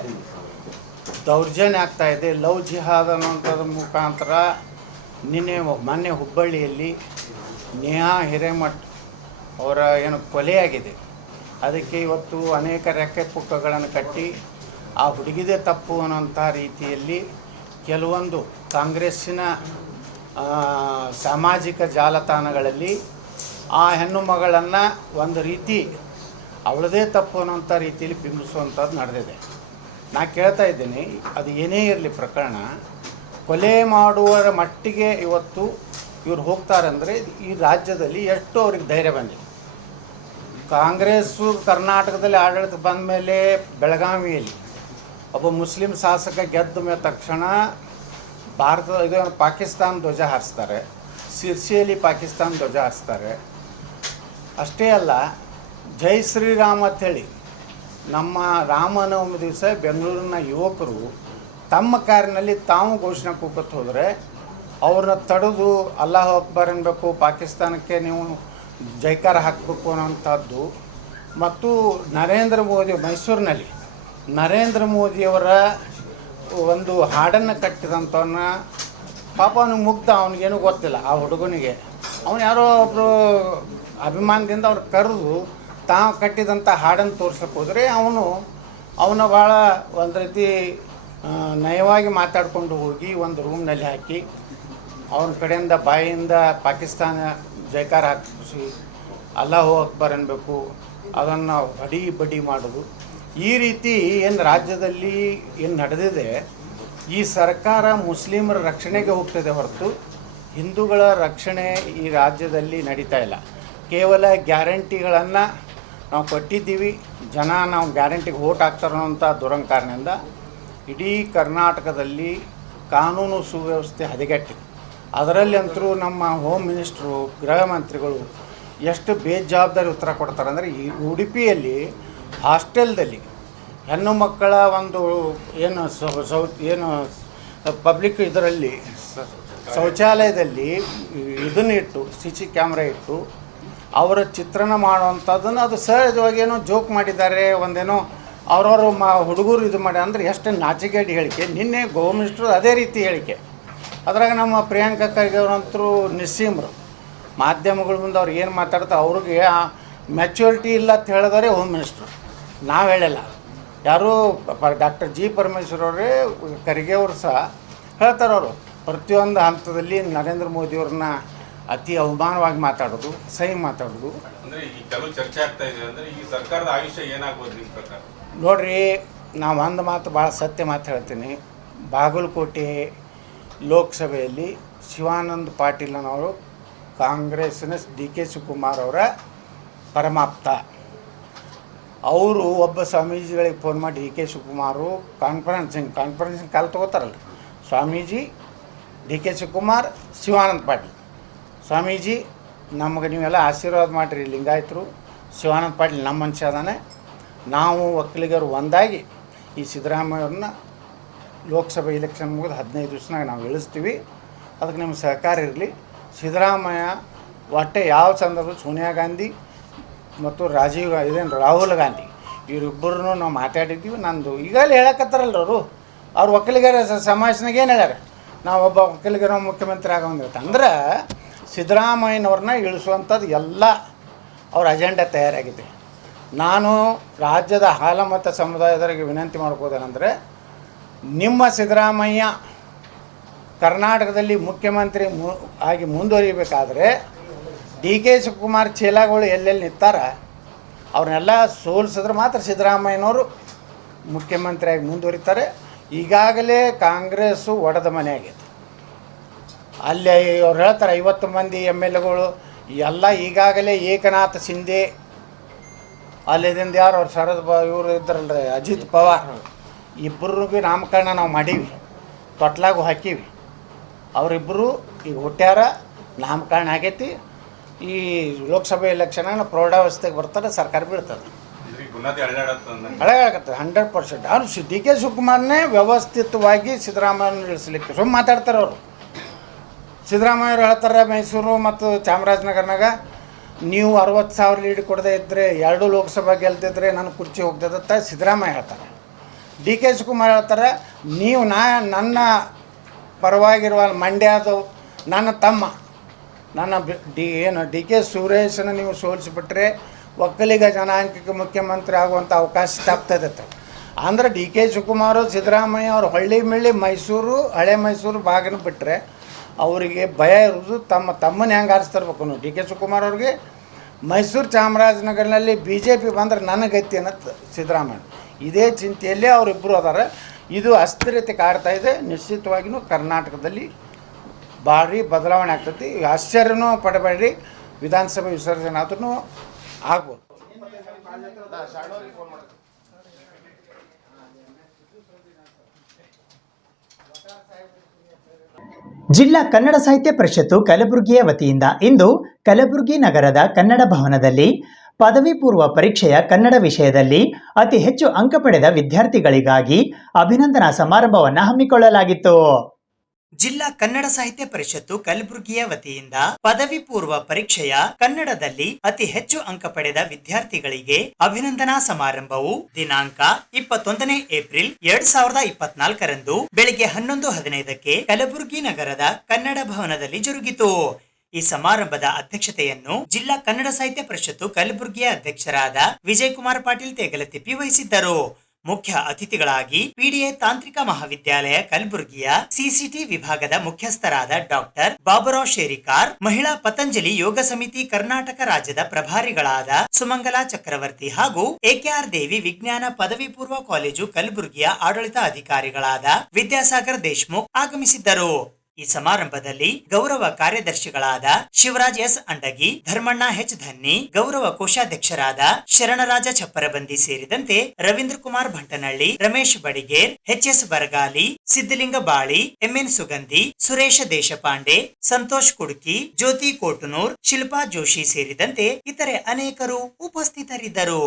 ದೌರ್ಜನ್ಯ ಆಗ್ತಾಯಿದೆ, ಲವ್ ಜಿಹಾದ್ ಅನ್ನೋಂಥದ್ರ ಮುಖಾಂತರ ಮೊನ್ನೆ ಹುಬ್ಬಳ್ಳಿಯಲ್ಲಿ ನೇಹಾ ಹಿರೇಮಠ್ ಅವರ ಏನು ಕೊಲೆಯಾಗಿದೆ, ಅದಕ್ಕೆ ಇವತ್ತು ಅನೇಕ ರೆಕ್ಕೆ ಪುಕ್ಕಗಳನ್ನು ಕಟ್ಟಿ ಆ ಹುಡುಗಿದೇ ತಪ್ಪು ಅನ್ನೋಂಥ ರೀತಿಯಲ್ಲಿ ಕೆಲವೊಂದು ಕಾಂಗ್ರೆಸ್ಸಿನ ಸಾಮಾಜಿಕ ಜಾಲತಾಣಗಳಲ್ಲಿ ಆ ಹೆಣ್ಣು ಮಗಳನ್ನು ಒಂದು ರೀತಿ ಅವಳದೇ ತಪ್ಪು ಅನ್ನೋಂಥ ರೀತಿಯಲ್ಲಿ ಬಿಂಬಿಸುವಂಥದ್ದು ನಡೆದಿದೆ. ನಾ ಕೇಳ್ತಾ ಇದ್ದೀನಿ, ಅದು ಏನೇ ಇರಲಿ ಪ್ರಕರಣ, ಕೊಲೆ ಮಾಡುವರ ಮಟ್ಟಿಗೆ ಇವತ್ತು ಇವ್ರು ಹೋಗ್ತಾರೆ ಅಂದರೆ ಈ ರಾಜ್ಯದಲ್ಲಿ ಎಷ್ಟು ಅವ್ರಿಗೆ ಧೈರ್ಯ ಬಂದಿದೆ. ಕಾಂಗ್ರೆಸ್ಸು ಕರ್ನಾಟಕದಲ್ಲಿ ಆಡಳಿತ ಬಂದ ಮೇಲೆ ಬೆಳಗಾವಿಯಲ್ಲಿ ಒಬ್ಬ ಮುಸ್ಲಿಂ ಶಾಸಕ ಗೆದ್ದ ಮೇಲೆ ತಕ್ಷಣ ಇದು ಪಾಕಿಸ್ತಾನ ಧ್ವಜ ಹಾರಿಸ್ತಾರೆ, ಸಿರ್ಸಿಯಲ್ಲಿ ಪಾಕಿಸ್ತಾನ ಧ್ವಜ ಹಾರಿಸ್ತಾರೆ. ಅಷ್ಟೇ ಅಲ್ಲ, ಜೈ ಶ್ರೀರಾಮ್ ಅಂಥೇಳಿ ನಮ್ಮ ರಾಮನವಮಿ ದಿವಸ ಬೆಂಗಳೂರಿನ ಯುವಕರು ತಮ್ಮ ಕಾರಿನಲ್ಲಿ ತಾವು ಘೋಷಣೆ ಕೂಗಕ್ಕೆ ಹೋದರೆ ಅವ್ರನ್ನ ತಡೆದು ಅಲ್ಲಾಹ್ ಅಕ್ಬರ್ ಅನ್ಬೇಕು, ಪಾಕಿಸ್ತಾನಕ್ಕೆ ನೀವು ಜೈಕಾರ ಹಾಕಬೇಕು ಅನ್ನೋಂಥದ್ದು. ಮತ್ತು ನರೇಂದ್ರ ಮೋದಿ ಮೈಸೂರಿನಲ್ಲಿ ನರೇಂದ್ರ ಮೋದಿಯವರ ಒಂದು ಹಾಡನ್ನು ಕಟ್ಟಿದಂಥವನ್ನ ಪಾಪ ಅವನಿಗೆ ಮುಗ್ಧ, ಅವನಿಗೇನು ಗೊತ್ತಿಲ್ಲ ಆ ಹುಡುಗನಿಗೆ. ಅವನು ಯಾರೋ ಒಬ್ಬರು ಅಭಿಮಾನದಿಂದ ಅವ್ರು ಕರೆದು ತಾವು ಕಟ್ಟಿದಂಥ ಹಾಡನ್ನು ತೋರ್ಸಕ್ಕೆ ಹೋದರೆ ಅವನ ಭಾಳ ಒಂದು ರೀತಿ ನಯವಾಗಿ ಮಾತಾಡಿಕೊಂಡು ಹೋಗಿ ಒಂದು ರೂಮ್ನಲ್ಲಿ ಹಾಕಿ ಅವನ ಕಡೆಯಿಂದ ಬಾಯಿಯಿಂದ ಪಾಕಿಸ್ತಾನ ಜೈಕಾರ ಹಾಕಿಸಿ ಅಲ್ಲಾಹು ಅಕ್ಬರ್ ಅನ್ನಬೇಕು, ಅದನ್ನು ಬಡಿ ಮಾಡೋದು. ಈ ರೀತಿ ಏನು ರಾಜ್ಯದಲ್ಲಿ ಏನು ನಡೆದಿದೆ, ಈ ಸರ್ಕಾರ ಮುಸ್ಲಿಮರ ರಕ್ಷಣೆಗೆ ಹೋಗ್ತದೆ ಹೊರತು ಹಿಂದೂಗಳ ರಕ್ಷಣೆ ಈ ರಾಜ್ಯದಲ್ಲಿ ನಡೀತಾ ಇಲ್ಲ. ಕೇವಲ ಗ್ಯಾರಂಟಿಗಳನ್ನು ನಾವು ಕೊಟ್ಟಿದ್ದೀವಿ, ಜನ ನಾವು ಗ್ಯಾರಂಟಿಗೆ ವೋಟ್ ಹಾಕ್ತಾರೆ ಅನ್ನೋಂಥ ದುರಂಕಾರದಿಂದ ಇಡೀ ಕರ್ನಾಟಕದಲ್ಲಿ ಕಾನೂನು ಸುವ್ಯವಸ್ಥೆ ಹದಗೆಟ್ಟಿದೆ. ಅದರಲ್ಲಿ ಅಂತರೂ ನಮ್ಮ ಹೋಮ್ ಮಿನಿಸ್ಟ್ರು, ಗೃಹ ಮಂತ್ರಿಗಳು ಎಷ್ಟು ಬೇಜವಾಬ್ದಾರಿ ಉತ್ತರ ಕೊಡ್ತಾರೆ ಅಂದರೆ, ಈ ಉಡುಪಿಯಲ್ಲಿ ಹಾಸ್ಟೆಲ್ದಲ್ಲಿ ಹೆಣ್ಣು ಮಕ್ಕಳ ಒಂದು ಏನು ಪಬ್ಲಿಕ್ ಇದರಲ್ಲಿ ಶೌಚಾಲಯದಲ್ಲಿ ಇದನ್ನು ಇಟ್ಟು CC ಕ್ಯಾಮ್ರಾ ಇಟ್ಟು ಅವರ ಚಿತ್ರಣ ಮಾಡುವಂಥದ್ದನ್ನು ಅದು ಸಹಜವಾಗಿ ಏನೋ ಜೋಕ್ ಮಾಡಿದ್ದಾರೆ, ಒಂದೇನೋ ಅವ್ರವರು ಹುಡುಗರು ಇದು ಮಾಡಿ ಅಂದರೆ ಎಷ್ಟು ನಾಚಿಕೆಡಿ ಹೇಳಿಕೆ. ನಿನ್ನೆ ಹೋಮ್ ಮಿನಿಸ್ಟ್ರು ಅದೇ ರೀತಿ ಹೇಳಿಕೆ. ಅದ್ರಾಗ ನಮ್ಮ ಪ್ರಿಯಾಂಕಾ ಖರ್ಗೆ ಅವರಂತರೂ ನಿಸ್ಸೀಮರು, ಮಾಧ್ಯಮಗಳ ಮುಂದೆ ಅವ್ರು ಏನು ಮಾತಾಡ್ತಾರೆ ಅವ್ರಿಗೆ ಮ್ಯಾಚುರಿಟಿ ಇಲ್ಲ ಅಂತ ಹೇಳಿದವರೇ ಹೋಮ್ ಮಿನಿಸ್ಟ್ರು, ನಾವು ಹೇಳಿಲ್ಲ. ಯಾರು ಡಾಕ್ಟರ್ G. ಪರಮೇಶ್ವರ್ ಅವರೇ, ಖರ್ಗೆ ಅವರು ಸಹ ಹೇಳ್ತಾರೆ, ಅವರು ಪ್ರತಿಯೊಂದು ಹಂತದಲ್ಲಿ ನರೇಂದ್ರ ಮೋದಿಯವ್ರನ್ನ ಅತಿ ಅವಮಾನವಾಗಿ ಮಾತಾಡೋದು, ಸಹಿ ಮಾತಾಡೋದು. ಅಂದರೆ ಈ ಕೆಲವು ಚರ್ಚೆ ಆಗ್ತಾ ಇದೆ ಅಂದರೆ ಈ ಸರ್ಕಾರದ ಆಯುಷ್ಯ ಏನಾಗ್ಬೋದು ನಿಮ್ಮ ಪ್ರಕಾರ? ನೋಡ್ರಿ, ನಾವು ಒಂದು ಮಾತು ಭಾಳ ಸತ್ಯ ಮಾತು ಹೇಳ್ತೀನಿ. ಬಾಗಲಕೋಟೆ ಲೋಕಸಭೆಯಲ್ಲಿ ಶಿವಾನಂದ ಪಾಟೀಲನವರು ಕಾಂಗ್ರೆಸ್ಸಿನ DK ಶಿವಕುಮಾರ್ ಅವರ ಪರಮಾಪ್ತ. ಅವರು ಒಬ್ಬ ಸ್ವಾಮೀಜಿಗಳಿಗೆ ಫೋನ್ ಮಾಡಿ DK ಶಿವಕುಮಾರು ಕಾನ್ಫರೆನ್ಸಿಂಗ್ ಕಾಲ್ ತೊಗೋತಾರಲ್ಲ, ಸ್ವಾಮೀಜಿ, DK ಶಿವಕುಮಾರ್, ಶಿವಾನಂದ ಪಾಟೀಲ್. ಸ್ವಾಮೀಜಿ, ನಮಗೆ ನೀವೆಲ್ಲ ಆಶೀರ್ವಾದ ಮಾಡಿರಿ, ಲಿಂಗಾಯತರು, ಶಿವಾನಂದ ಪಾಟೀಲ್ ನಮ್ಮ ಮನುಷ್ಯ ಅದಾನೆ, ನಾವು ಒಕ್ಕಲಿಗರು ಒಂದಾಗಿ ಈ ಸಿದ್ದರಾಮಯ್ಯವ್ರನ್ನ ಲೋಕಸಭೆ ಎಲೆಕ್ಷನ್ ಮುಗಿದು 15 ದಿವಸನಾಗ ನಾವು ಇಳಿಸ್ತೀವಿ, ಅದಕ್ಕೆ ನಿಮ್ಮ ಸಹಕಾರ ಇರಲಿ. ಸಿದ್ದರಾಮಯ್ಯ ಒಟ್ಟೆ ಯಾವ ಸಂದರ್ಭದಲ್ಲಿ ಸೋನಿಯಾ ಗಾಂಧಿ ಮತ್ತು ರಾಹುಲ್ ಗಾಂಧಿ ಇವರಿಬ್ಬರನ್ನು ನಾವು ಮಾತಾಡಿದ್ದೀವಿ. ನಂದು ಈಗಲೇ ಹೇಳಕತ್ತಾರಲ್ಲ ಅವ್ರು ಒಕ್ಕಲಿಗರ ಸಮಾವೇಶನಾಗ ಏನು ಹೇಳ್ಯಾರ, ನಾವು ಒಬ್ಬ ಒಕ್ಕಲಿಗರ ಮುಖ್ಯಮಂತ್ರಿ ಆಗೋಂದಿರುತ್ತೆ ಅಂದ್ರೆ ಸಿದ್ದರಾಮಯ್ಯನವ್ರನ್ನ ಇಳಿಸುವಂಥದ್ದು ಎಲ್ಲ ಅವ್ರ ಅಜೆಂಡಾ ತಯಾರಾಗಿದೆ. ನಾನು ರಾಜ್ಯದ ಹಾಲಮತ ಸಮುದಾಯದವರಿಗೆ ವಿನಂತಿ ಮಾಡ್ಬೋದೇನೆಂದರೆ, ನಿಮ್ಮ ಸಿದ್ದರಾಮಯ್ಯ ಕರ್ನಾಟಕದಲ್ಲಿ ಮುಖ್ಯಮಂತ್ರಿ ಆಗಿ ಮುಂದುವರಿಬೇಕಾದ್ರೆ DK ಶಿವಕುಮಾರ್ ಚೀಲಗಳು ಎಲ್ಲೆಲ್ಲಿ ನಿಂತಾರ ಅವ್ರನ್ನೆಲ್ಲ ಸೋಲಿಸಿದ್ರೆ ಮಾತ್ರ ಸಿದ್ದರಾಮಯ್ಯನವರು ಮುಖ್ಯಮಂತ್ರಿಯಾಗಿ ಮುಂದುವರಿತಾರೆ. ಈಗಾಗಲೇ ಕಾಂಗ್ರೆಸ್ಸು ಒಡೆದ ಮನೆ ಆಗೈತೆ. ಅಲ್ಲಿ ಅವ್ರು ಹೇಳ್ತಾರೆ 50 ಮಂದಿ MLAಗಳು ಎಲ್ಲ ಈಗಾಗಲೇ ಏಕನಾಥ ಶಿಂದೆ, ಅಲ್ಲಿದಿಂದ ಯಾರು ಅವ್ರು ಇವರು ಇದ್ದಾರಲ್ಲ ಅಜಿತ್ ಪವಾರ್, ಇಬ್ಬರಿಗೂ ನಾಮಕರಣ ನಾವು ಮಾಡೀವಿ, ತೊಟ್ಲಾಗೂ ಹಾಕೀವಿ. ಅವರಿಬ್ಬರು ಈಗ ಹುಟ್ಟ್ಯಾರ, ನಾಮಕರಣ ಆಗೈತಿ. ಈ ಲೋಕಸಭೆ ಎಲೆಕ್ಷನ್ ಪ್ರೌಢಾವಸ್ಥೆಗೆ ಬರ್ತಾರೆ, ಸರ್ಕಾರ ಬೀಳ್ತದೆ, ಹಳೆಯಾಗತ್ತೆ 100%. ಅವ್ರು DK ಶಿವಕುಮಾರ್ನೇ ವ್ಯವಸ್ಥಿತವಾಗಿ ಸಿದ್ದರಾಮಯ್ಯನ ಇಳಿಸ್ಲಿಕ್ಕೆ ಸುಮ್ಮನೆ ಮಾತಾಡ್ತಾರೆ ಅವರು. ಸಿದ್ದರಾಮಯ್ಯವ್ರು ಹೇಳ್ತಾರೆ, ಮೈಸೂರು ಮತ್ತು ಚಾಮರಾಜನಗರನಾಗ ನೀವು 60,000 ಲೀಡ್ ಕೊಡದೇ ಇದ್ದರೆ 2 ಲೋಕಸಭಾ ಗೆಲ್ತಿದ್ರೆ ನನ್ನ ಕುರ್ಚಿ ಹೋಗ್ತದಂತ ಸಿದ್ದರಾಮಯ್ಯ ಹೇಳ್ತಾರೆ. DK ಶಿವಕುಮಾರ್ ಹೇಳ್ತಾರೆ, ನೀವು ನನ್ನ ಪರವಾಗಿರುವ ಮಂಡ್ಯದು ನನ್ನ ತಮ್ಮ DK ಸುರೇಶನ ನೀವು ಸೋಲಿಸಿಬಿಟ್ರೆ ಒಕ್ಕಲಿಗ ಜನಾಂಗಕ್ಕೆ ಮುಖ್ಯಮಂತ್ರಿ ಆಗುವಂಥ ಅವಕಾಶ ತಪ್ತದೆ. ಅಂದರೆ DK ಶಿವಕುಮಾರು ಸಿದ್ದರಾಮಯ್ಯ ಅವರು ಹಳ್ಳಿ ಮೈಸೂರು, ಹಳೆ ಮೈಸೂರು ಭಾಗನ ಬಿಟ್ಟರೆ ಅವರಿಗೆ ಭಯ ಇರೋದು ತಮ್ಮನ್ನ ಹೆಂಗೆ ಆರಿಸ್ತಿರ್ಬೇಕು. DK ಶಿವಕುಮಾರ್ ಅವ್ರಿಗೆ ಮೈಸೂರು ಚಾಮರಾಜನಗರನಲ್ಲಿ BJP ಬಂದರೆ ನನ್ನ ಗತಿ ಅನ್ನೋದು ಸಿದ್ದರಾಮಯ್ಯ. ಇದೇ ಚಿಂತೆಯಲ್ಲೇ ಅವರಿಬ್ಬರು ಅದಾರೆ. ಇದು ಅಸ್ಥಿರತೆ ಕಾಡ್ತಾ ಇದೆ. ನಿಶ್ಚಿತವಾಗಿಯೂ ಕರ್ನಾಟಕದಲ್ಲಿ ಭಾರಿ ಬದಲಾವಣೆ ಆಗ್ತೈತಿ. ಆಶ್ಚರ್ಯನೂ ಪಡಬೇಡ್ರಿ, ವಿಧಾನಸಭೆ ವಿಸರ್ಜನೆ ಆದ್ರೂ ಆಗ್ಬೋದು. ಜಿಲ್ಲಾ ಕನ್ನಡ ಸಾಹಿತ್ಯ ಪರಿಷತ್ತು ಕಲಬುರಗಿಯ ವತಿಯಿಂದ ಇಂದು ಕಲಬುರಗಿ ನಗರದ ಕನ್ನಡ ಭವನದಲ್ಲಿ ಪದವಿ ಪೂರ್ವ ಪರೀಕ್ಷೆಯ ಕನ್ನಡ ವಿಷಯದಲ್ಲಿ ಅತಿ ಹೆಚ್ಚು ಅಂಕ ಪಡೆದ ವಿದ್ಯಾರ್ಥಿಗಳಿಗಾಗಿ ಅಭಿನಂದನಾ ಸಮಾರಂಭವನ್ನು ಹಮ್ಮಿಕೊಳ್ಳಲಾಗಿತ್ತು. ಜಿಲ್ಲಾ ಕನ್ನಡ ಸಾಹಿತ್ಯ ಪರಿಷತ್ತು ಕಲಬುರಗಿಯ ವತಿಯಿಂದ ಪದವಿ ಪೂರ್ವ ಪರೀಕ್ಷೆಯ ಕನ್ನಡದಲ್ಲಿ ಅತಿ ಹೆಚ್ಚು ಅಂಕ ಪಡೆದ ವಿದ್ಯಾರ್ಥಿಗಳಿಗೆ ಅಭಿನಂದನಾ ಸಮಾರಂಭವು ದಿನಾಂಕ 21 ಏಪ್ರಿಲ್ 2024ರಂದು ಬೆಳಿಗ್ಗೆ 11:15ಕ್ಕೆ ಕಲಬುರಗಿ ನಗರದ ಕನ್ನಡ ಭವನದಲ್ಲಿ ಜರುಗಿತು. ಈ ಸಮಾರಂಭದ ಅಧ್ಯಕ್ಷತೆಯನ್ನು ಜಿಲ್ಲಾ ಕನ್ನಡ ಸಾಹಿತ್ಯ ಪರಿಷತ್ತು ಕಲಬುರಗಿಯ ಅಧ್ಯಕ್ಷರಾದ ವಿಜಯಕುಮಾರ್ ಪಾಟೀಲ್ ತೇಗಲತಿಪ್ಪಿ ವಹಿಸಿದ್ದರು. ಮುಖ್ಯ ಅತಿಥಿಗಳಾಗಿ ಪಿಡಿಎ ತಾಂತ್ರಿಕ ಮಹಾವಿದ್ಯಾಲಯ ಕಲಬುರಗಿಯ ಸಿಸಿಟಿ ವಿಭಾಗದ ಮುಖ್ಯಸ್ಥರಾದ ಡಾಕ್ಟರ್ ಬಾಬುರಾವ್ ಶೇರಿಕಾರ್, ಮಹಿಳಾ ಪತಂಜಲಿ ಯೋಗ ಸಮಿತಿ ಕರ್ನಾಟಕ ರಾಜ್ಯದ ಪ್ರಭಾರಿಗಳಾದ ಸುಮಂಗಲಾ ಚಕ್ರವರ್ತಿ ಹಾಗೂ ಎಕೆಆರ್ ದೇವಿ ವಿಜ್ಞಾನ ಪದವಿ ಪೂರ್ವ ಕಾಲೇಜು ಕಲಬುರಗಿಯ ಆಡಳಿತ ಅಧಿಕಾರಿಗಳಾದ ವಿದ್ಯಾಸಾಗರ್ ದೇಶ್ಮುಖ್ ಆಗಮಿಸಿದ್ದರು. ಈ ಸಮಾರಂಭದಲ್ಲಿ ಗೌರವ ಕಾರ್ಯದರ್ಶಿಗಳಾದ ಶಿವರಾಜ್ ಎಸ್ ಅಂಡಗಿ, ಧರ್ಮಣ್ಣ ಎಚ್ ಧನ್ನಿ, ಗೌರವ ಕೋಶಾಧ್ಯಕ್ಷರಾದ ಶರಣರಾಜ ಚಪ್ಪರಬಂದಿ ಸೇರಿದಂತೆ ರವೀಂದ್ರ ಕುಮಾರ್ ಭಂಟನಹಳ್ಳಿ, ರಮೇಶ್ ಬಡಿಗೇರ್, ಎಚ್ಎಸ್ ಬರಗಾಲಿ, ಸಿದ್ದಲಿಂಗ ಬಾಳಿ, ಎಂಎನ್ ಸುಗಂಧಿ, ಸುರೇಶ ದೇಶಪಾಂಡೆ, ಸಂತೋಷ್ ಕುಡ್ಕಿ, ಜ್ಯೋತಿ ಕೋಟನೂರ್, ಶಿಲ್ಪಾ ಜೋಶಿ ಸೇರಿದಂತೆ ಇತರೆ ಅನೇಕರು ಉಪಸ್ಥಿತರಿದ್ದರು.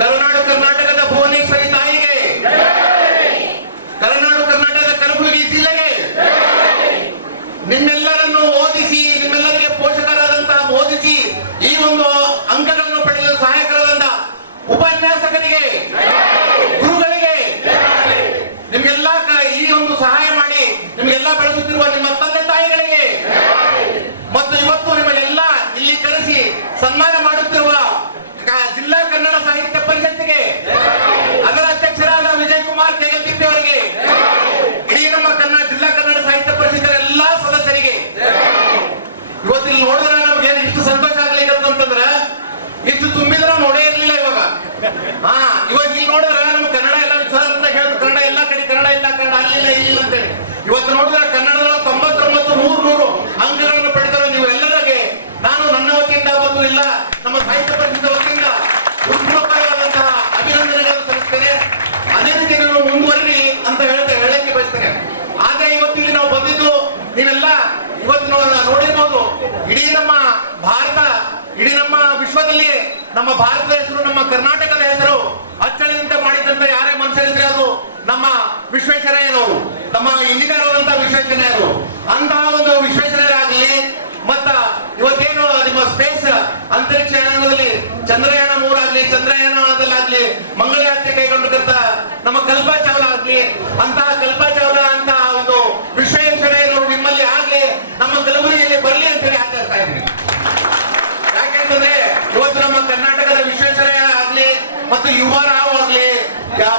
ಕರುನಾಡು ಕರ್ನಾಟಕದ ಭುವನೇಶ್ವರಿ ತಾಯಿಗೆ, ಕರುನಾಡು ಕರ್ನಾಟಕದ ಕಲಬುರಗಿ ಜಿಲ್ಲೆಗೆ, ನಿಮ್ಮೆಲ್ಲರನ್ನು ಓದಿಸಿ, ನಿಮ್ಮೆಲ್ಲರಿಗೆ ಪೋಷಕರಾದಂತಹ ಓದಿಸಿ ಈ ಒಂದು ಅಂಕಗಳನ್ನು ಪಡೆಯಲು ಸಹಾಯಕರಾದಂತಹ ಉಪನ್ಯಾಸಕರಿಗೆ, ಗುರುಗಳಿಗೆ, ನಿಮ್ಗೆಲ್ಲ ಈ ಒಂದು ಸಹಾಯ ಮಾಡಿ ನಿಮ್ಗೆಲ್ಲ ಬೆಳೆಸುತ್ತಿರುವ ನಿಮ್ಮ ತಂದೆ ತಾಯಿಗಳಿಗೆ ಮತ್ತು ಇವತ್ತು ನಿಮಗೆಲ್ಲ ಇಲ್ಲಿ ಕರೆಸಿ ಸನ್ಮಾನ ಮಾಡುತ್ತಿರುವ ಜಿಲ್ಲಾ ಕನ್ನಡ ಸಾಹಿತ್ಯ ಪರಿಷತ್ತಿಗೆ, ಅದರ ಅಧ್ಯಕ್ಷರಾದ ವಿಜಯಕುಮಾರ್ ತೇಗಲತಿಪ್ಪಿ ಅವರಿಗೆ, ಇಡೀ ನಮ್ಮ ಜಿಲ್ಲಾ ಕನ್ನಡ ಸಾಹಿತ್ಯ ಪರಿಷತ್ತಿನ ಎಲ್ಲಾ ಸದಸ್ಯರಿಗೆ ಇವತ್ತಿಲ್ಲಿ ನೋಡಿದ್ರೆ ನಮ್ಗೆ ಇಷ್ಟು ಸಂತೋಷ ಆಗ್ಲಿಕ್ಕಂತಂದ್ರ ಇಷ್ಟು ತುಂಬಿದ್ರೆ ನೋಡೇ ಇರ್ಲಿಲ್ಲ. ಇವಾಗ ಇವಾಗ ಇಲ್ಲಿ ನೋಡಿದ್ರೆ ನಮ್ ಕನ್ನಡ ಎಲ್ಲ ಸರ್ ಅಂತ ಹೇಳಿದ್ರು, ಕನ್ನಡ ಎಲ್ಲ ಕಡೆ ಕನ್ನಡ ಇಲ್ಲ, ಕನ್ನಡ ಅಲ್ಲಿಲ್ಲ ಇಲ್ಲ ಅಂತೇಳಿ. ಇವತ್ತು ನೋಡಿದ್ರೆ ಕನ್ನಡದ 99 100 ಅಂಕಗಳನ್ನು ಪಡೆದರು. ನೀವು ಎಲ್ಲರಿಗೆ ನಾನು ನನ್ನ ವತಿಯಿಂದ ಮತ್ತು ಇಲ್ಲ ನಮ್ಮ ಸಾಹಿತ್ಯ ಪರಿಷತ್ ವತಿಯಿಂದ ಉತ್ಪೂರ್ವಕವಾದಂತಹ ಅಭಿನಂದನೆಗಳನ್ನು ಸಲ್ಲಿಸ್ತೇನೆ. ಅದೇ ರೀತಿ ನೀವು ಮುಂದುವರಿರಿ ಅಂತ ಹೇಳಕ್ಕೆ ಬಯಸ್ತೇನೆ. ಆದ್ರೆ ಇವತ್ತು ಇಲ್ಲಿ ನಾವು ಬಂದಿದ್ದು ನೀವೆಲ್ಲ ಇವತ್ತು ನೋಡಿರ್ಬೋದು, ಇಡೀ ನಮ್ಮ ಭಾರತ, ಇಡೀ ನಮ್ಮ ವಿಶ್ವದಲ್ಲಿ ನಮ್ಮ ಭಾರತದ ಹೆಸರು, ನಮ್ಮ ಕರ್ನಾಟಕದ ಹೆಸರು ಅಚ್ಚಳಿದಂತೆ ಮಾಡಿದಂತ ಯಾರೇ ಮನುಷ್ಯರಿದ್ರೆ ಅದು ನಮ್ಮ ವಿಶ್ವೇಶ್ವರಯ್ಯನವರು, ನಮ್ಮ ಇಂಜಿನಿಯರ್ ಆದಂತಹ ವಿಶ್ವೇಶ್ವರಯ್ಯನವರು. ಅಂತಹ ಒಂದು ವಿಶ್ವೇಶ್ವರಯ್ಯರಾಗಲಿ ಮತ್ತ ಇವತ್ತೇನು ನಿಮ್ಮ ಸ್ಪೇಸ್ ಅಂತರಿಕ್ಷ ಯಾನದಲ್ಲಿ ಚಂದ್ರಯಾನ 3 ಆಗ್ಲಿ, ಚಂದ್ರಯಾನದಲ್ಲಾಗ್ಲಿ ಮಂಗಳಯಾತ್ರೆ ಕೈಗೊಂಡಿದ್ದಂತ ನಮ್ಮ ಕಲ್ಪಾ ಚಾವ್ಲಾ ಆಗ್ಲಿ, ಅಂತಹ ಕಲ್ಪಾ ಚಾವ್ಲಾ ಅಂತ ಒಂದು ವಿಶ್ವೇಶ್ವರಯ್ಯನವರು ನಿಮ್ಮಲ್ಲಿ ಆಗ್ಲಿ, ನಮ್ಮ ಕಲಬುರಗಿಯಲ್ಲಿ ಬರಲಿ ಅಂತೇಳಿ ಆಚರಿಸ್ತಾ ಇದ್ವಿ. ಯಾಕೆಂತಂದ್ರೆ ಇವತ್ತು ನಮ್ಮ ಕರ್ನಾಟಕದ ವಿಶ್ವೇಶ್ವರಯ್ಯ ಆಗ್ಲಿ ಮತ್ತು ಯುವ ರಾವ್ ಆಗ್ಲಿ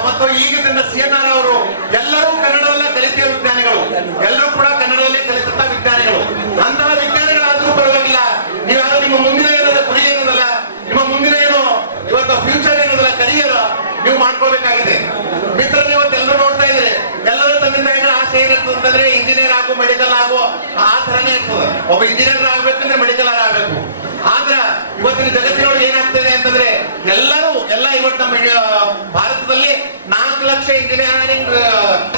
ಮತ್ತು ಈಗಿನ ಸಿಎನ್ಆರ್ ಅವರು ಎಲ್ಲರೂ ಕನ್ನಡದಲ್ಲೇ ಕಲಿತಿರುವ ವಿಜ್ಞಾನಿಗಳು, ಎಲ್ಲರೂ ಕೂಡ ಕನ್ನಡದಲ್ಲೇ ಕಲಿತಂತ ವಿಜ್ಞಾನಿಗಳು. ಅಂತಹ ವಿಜ್ಞಾನಿಗಳಾದ್ರೂ ಪರವಾಗಿಲ್ಲ, ನೀವ್ಯಾರು ನಿಮ್ಮ ಮುಂದಿನ ಏನದ ಗುರಿ ಏನದಲ್ಲ, ನಿಮ್ಮ ಮುಂದಿನ ಏನು ಇವತ್ತು ಫ್ಯೂಚರ್ ಏನದಲ್ಲ, ಕರಿಯರ್ ನೀವು ಮಾಡ್ಕೋಬೇಕಾಗಿದೆ. ಮಿತ್ರರು ಇವತ್ತೆಲ್ಲರೂ ನೋಡ್ತಾ ಇದ್ರೆ ಎಲ್ಲರೂ ತಂದೆ ತಾಯಿಗಳ ಆಸೆ ಏನಿರ್ತಂತಂದ್ರೆ ಇಂಜಿನಿಯರ್ ಆಗು, ಮೆಡಿಕಲ್ ಆಗು, ಆ ತರನೇ ಇರ್ತದೆ. ಒಬ್ಬ ಇಂಜಿನಿಯರ್ ಆಗ್ಬೇಕಂದ್ರೆ ಮೆಡಿಕಲ್ ಆಗಬೇಕು. ಆದ್ರ ಇವತ್ತಿನ ಜಗತ್ತಿನೊಳಗೆ ಏನಾಗ್ತದೆ ಅಂತಂದ್ರೆ ಎಲ್ಲರೂ ಇವತ್ತು ನಮ್ಮ ಭಾರತದಲ್ಲಿ 4 ಲಕ್ಷ ಇಂಜಿನಿಯರಿಂಗ್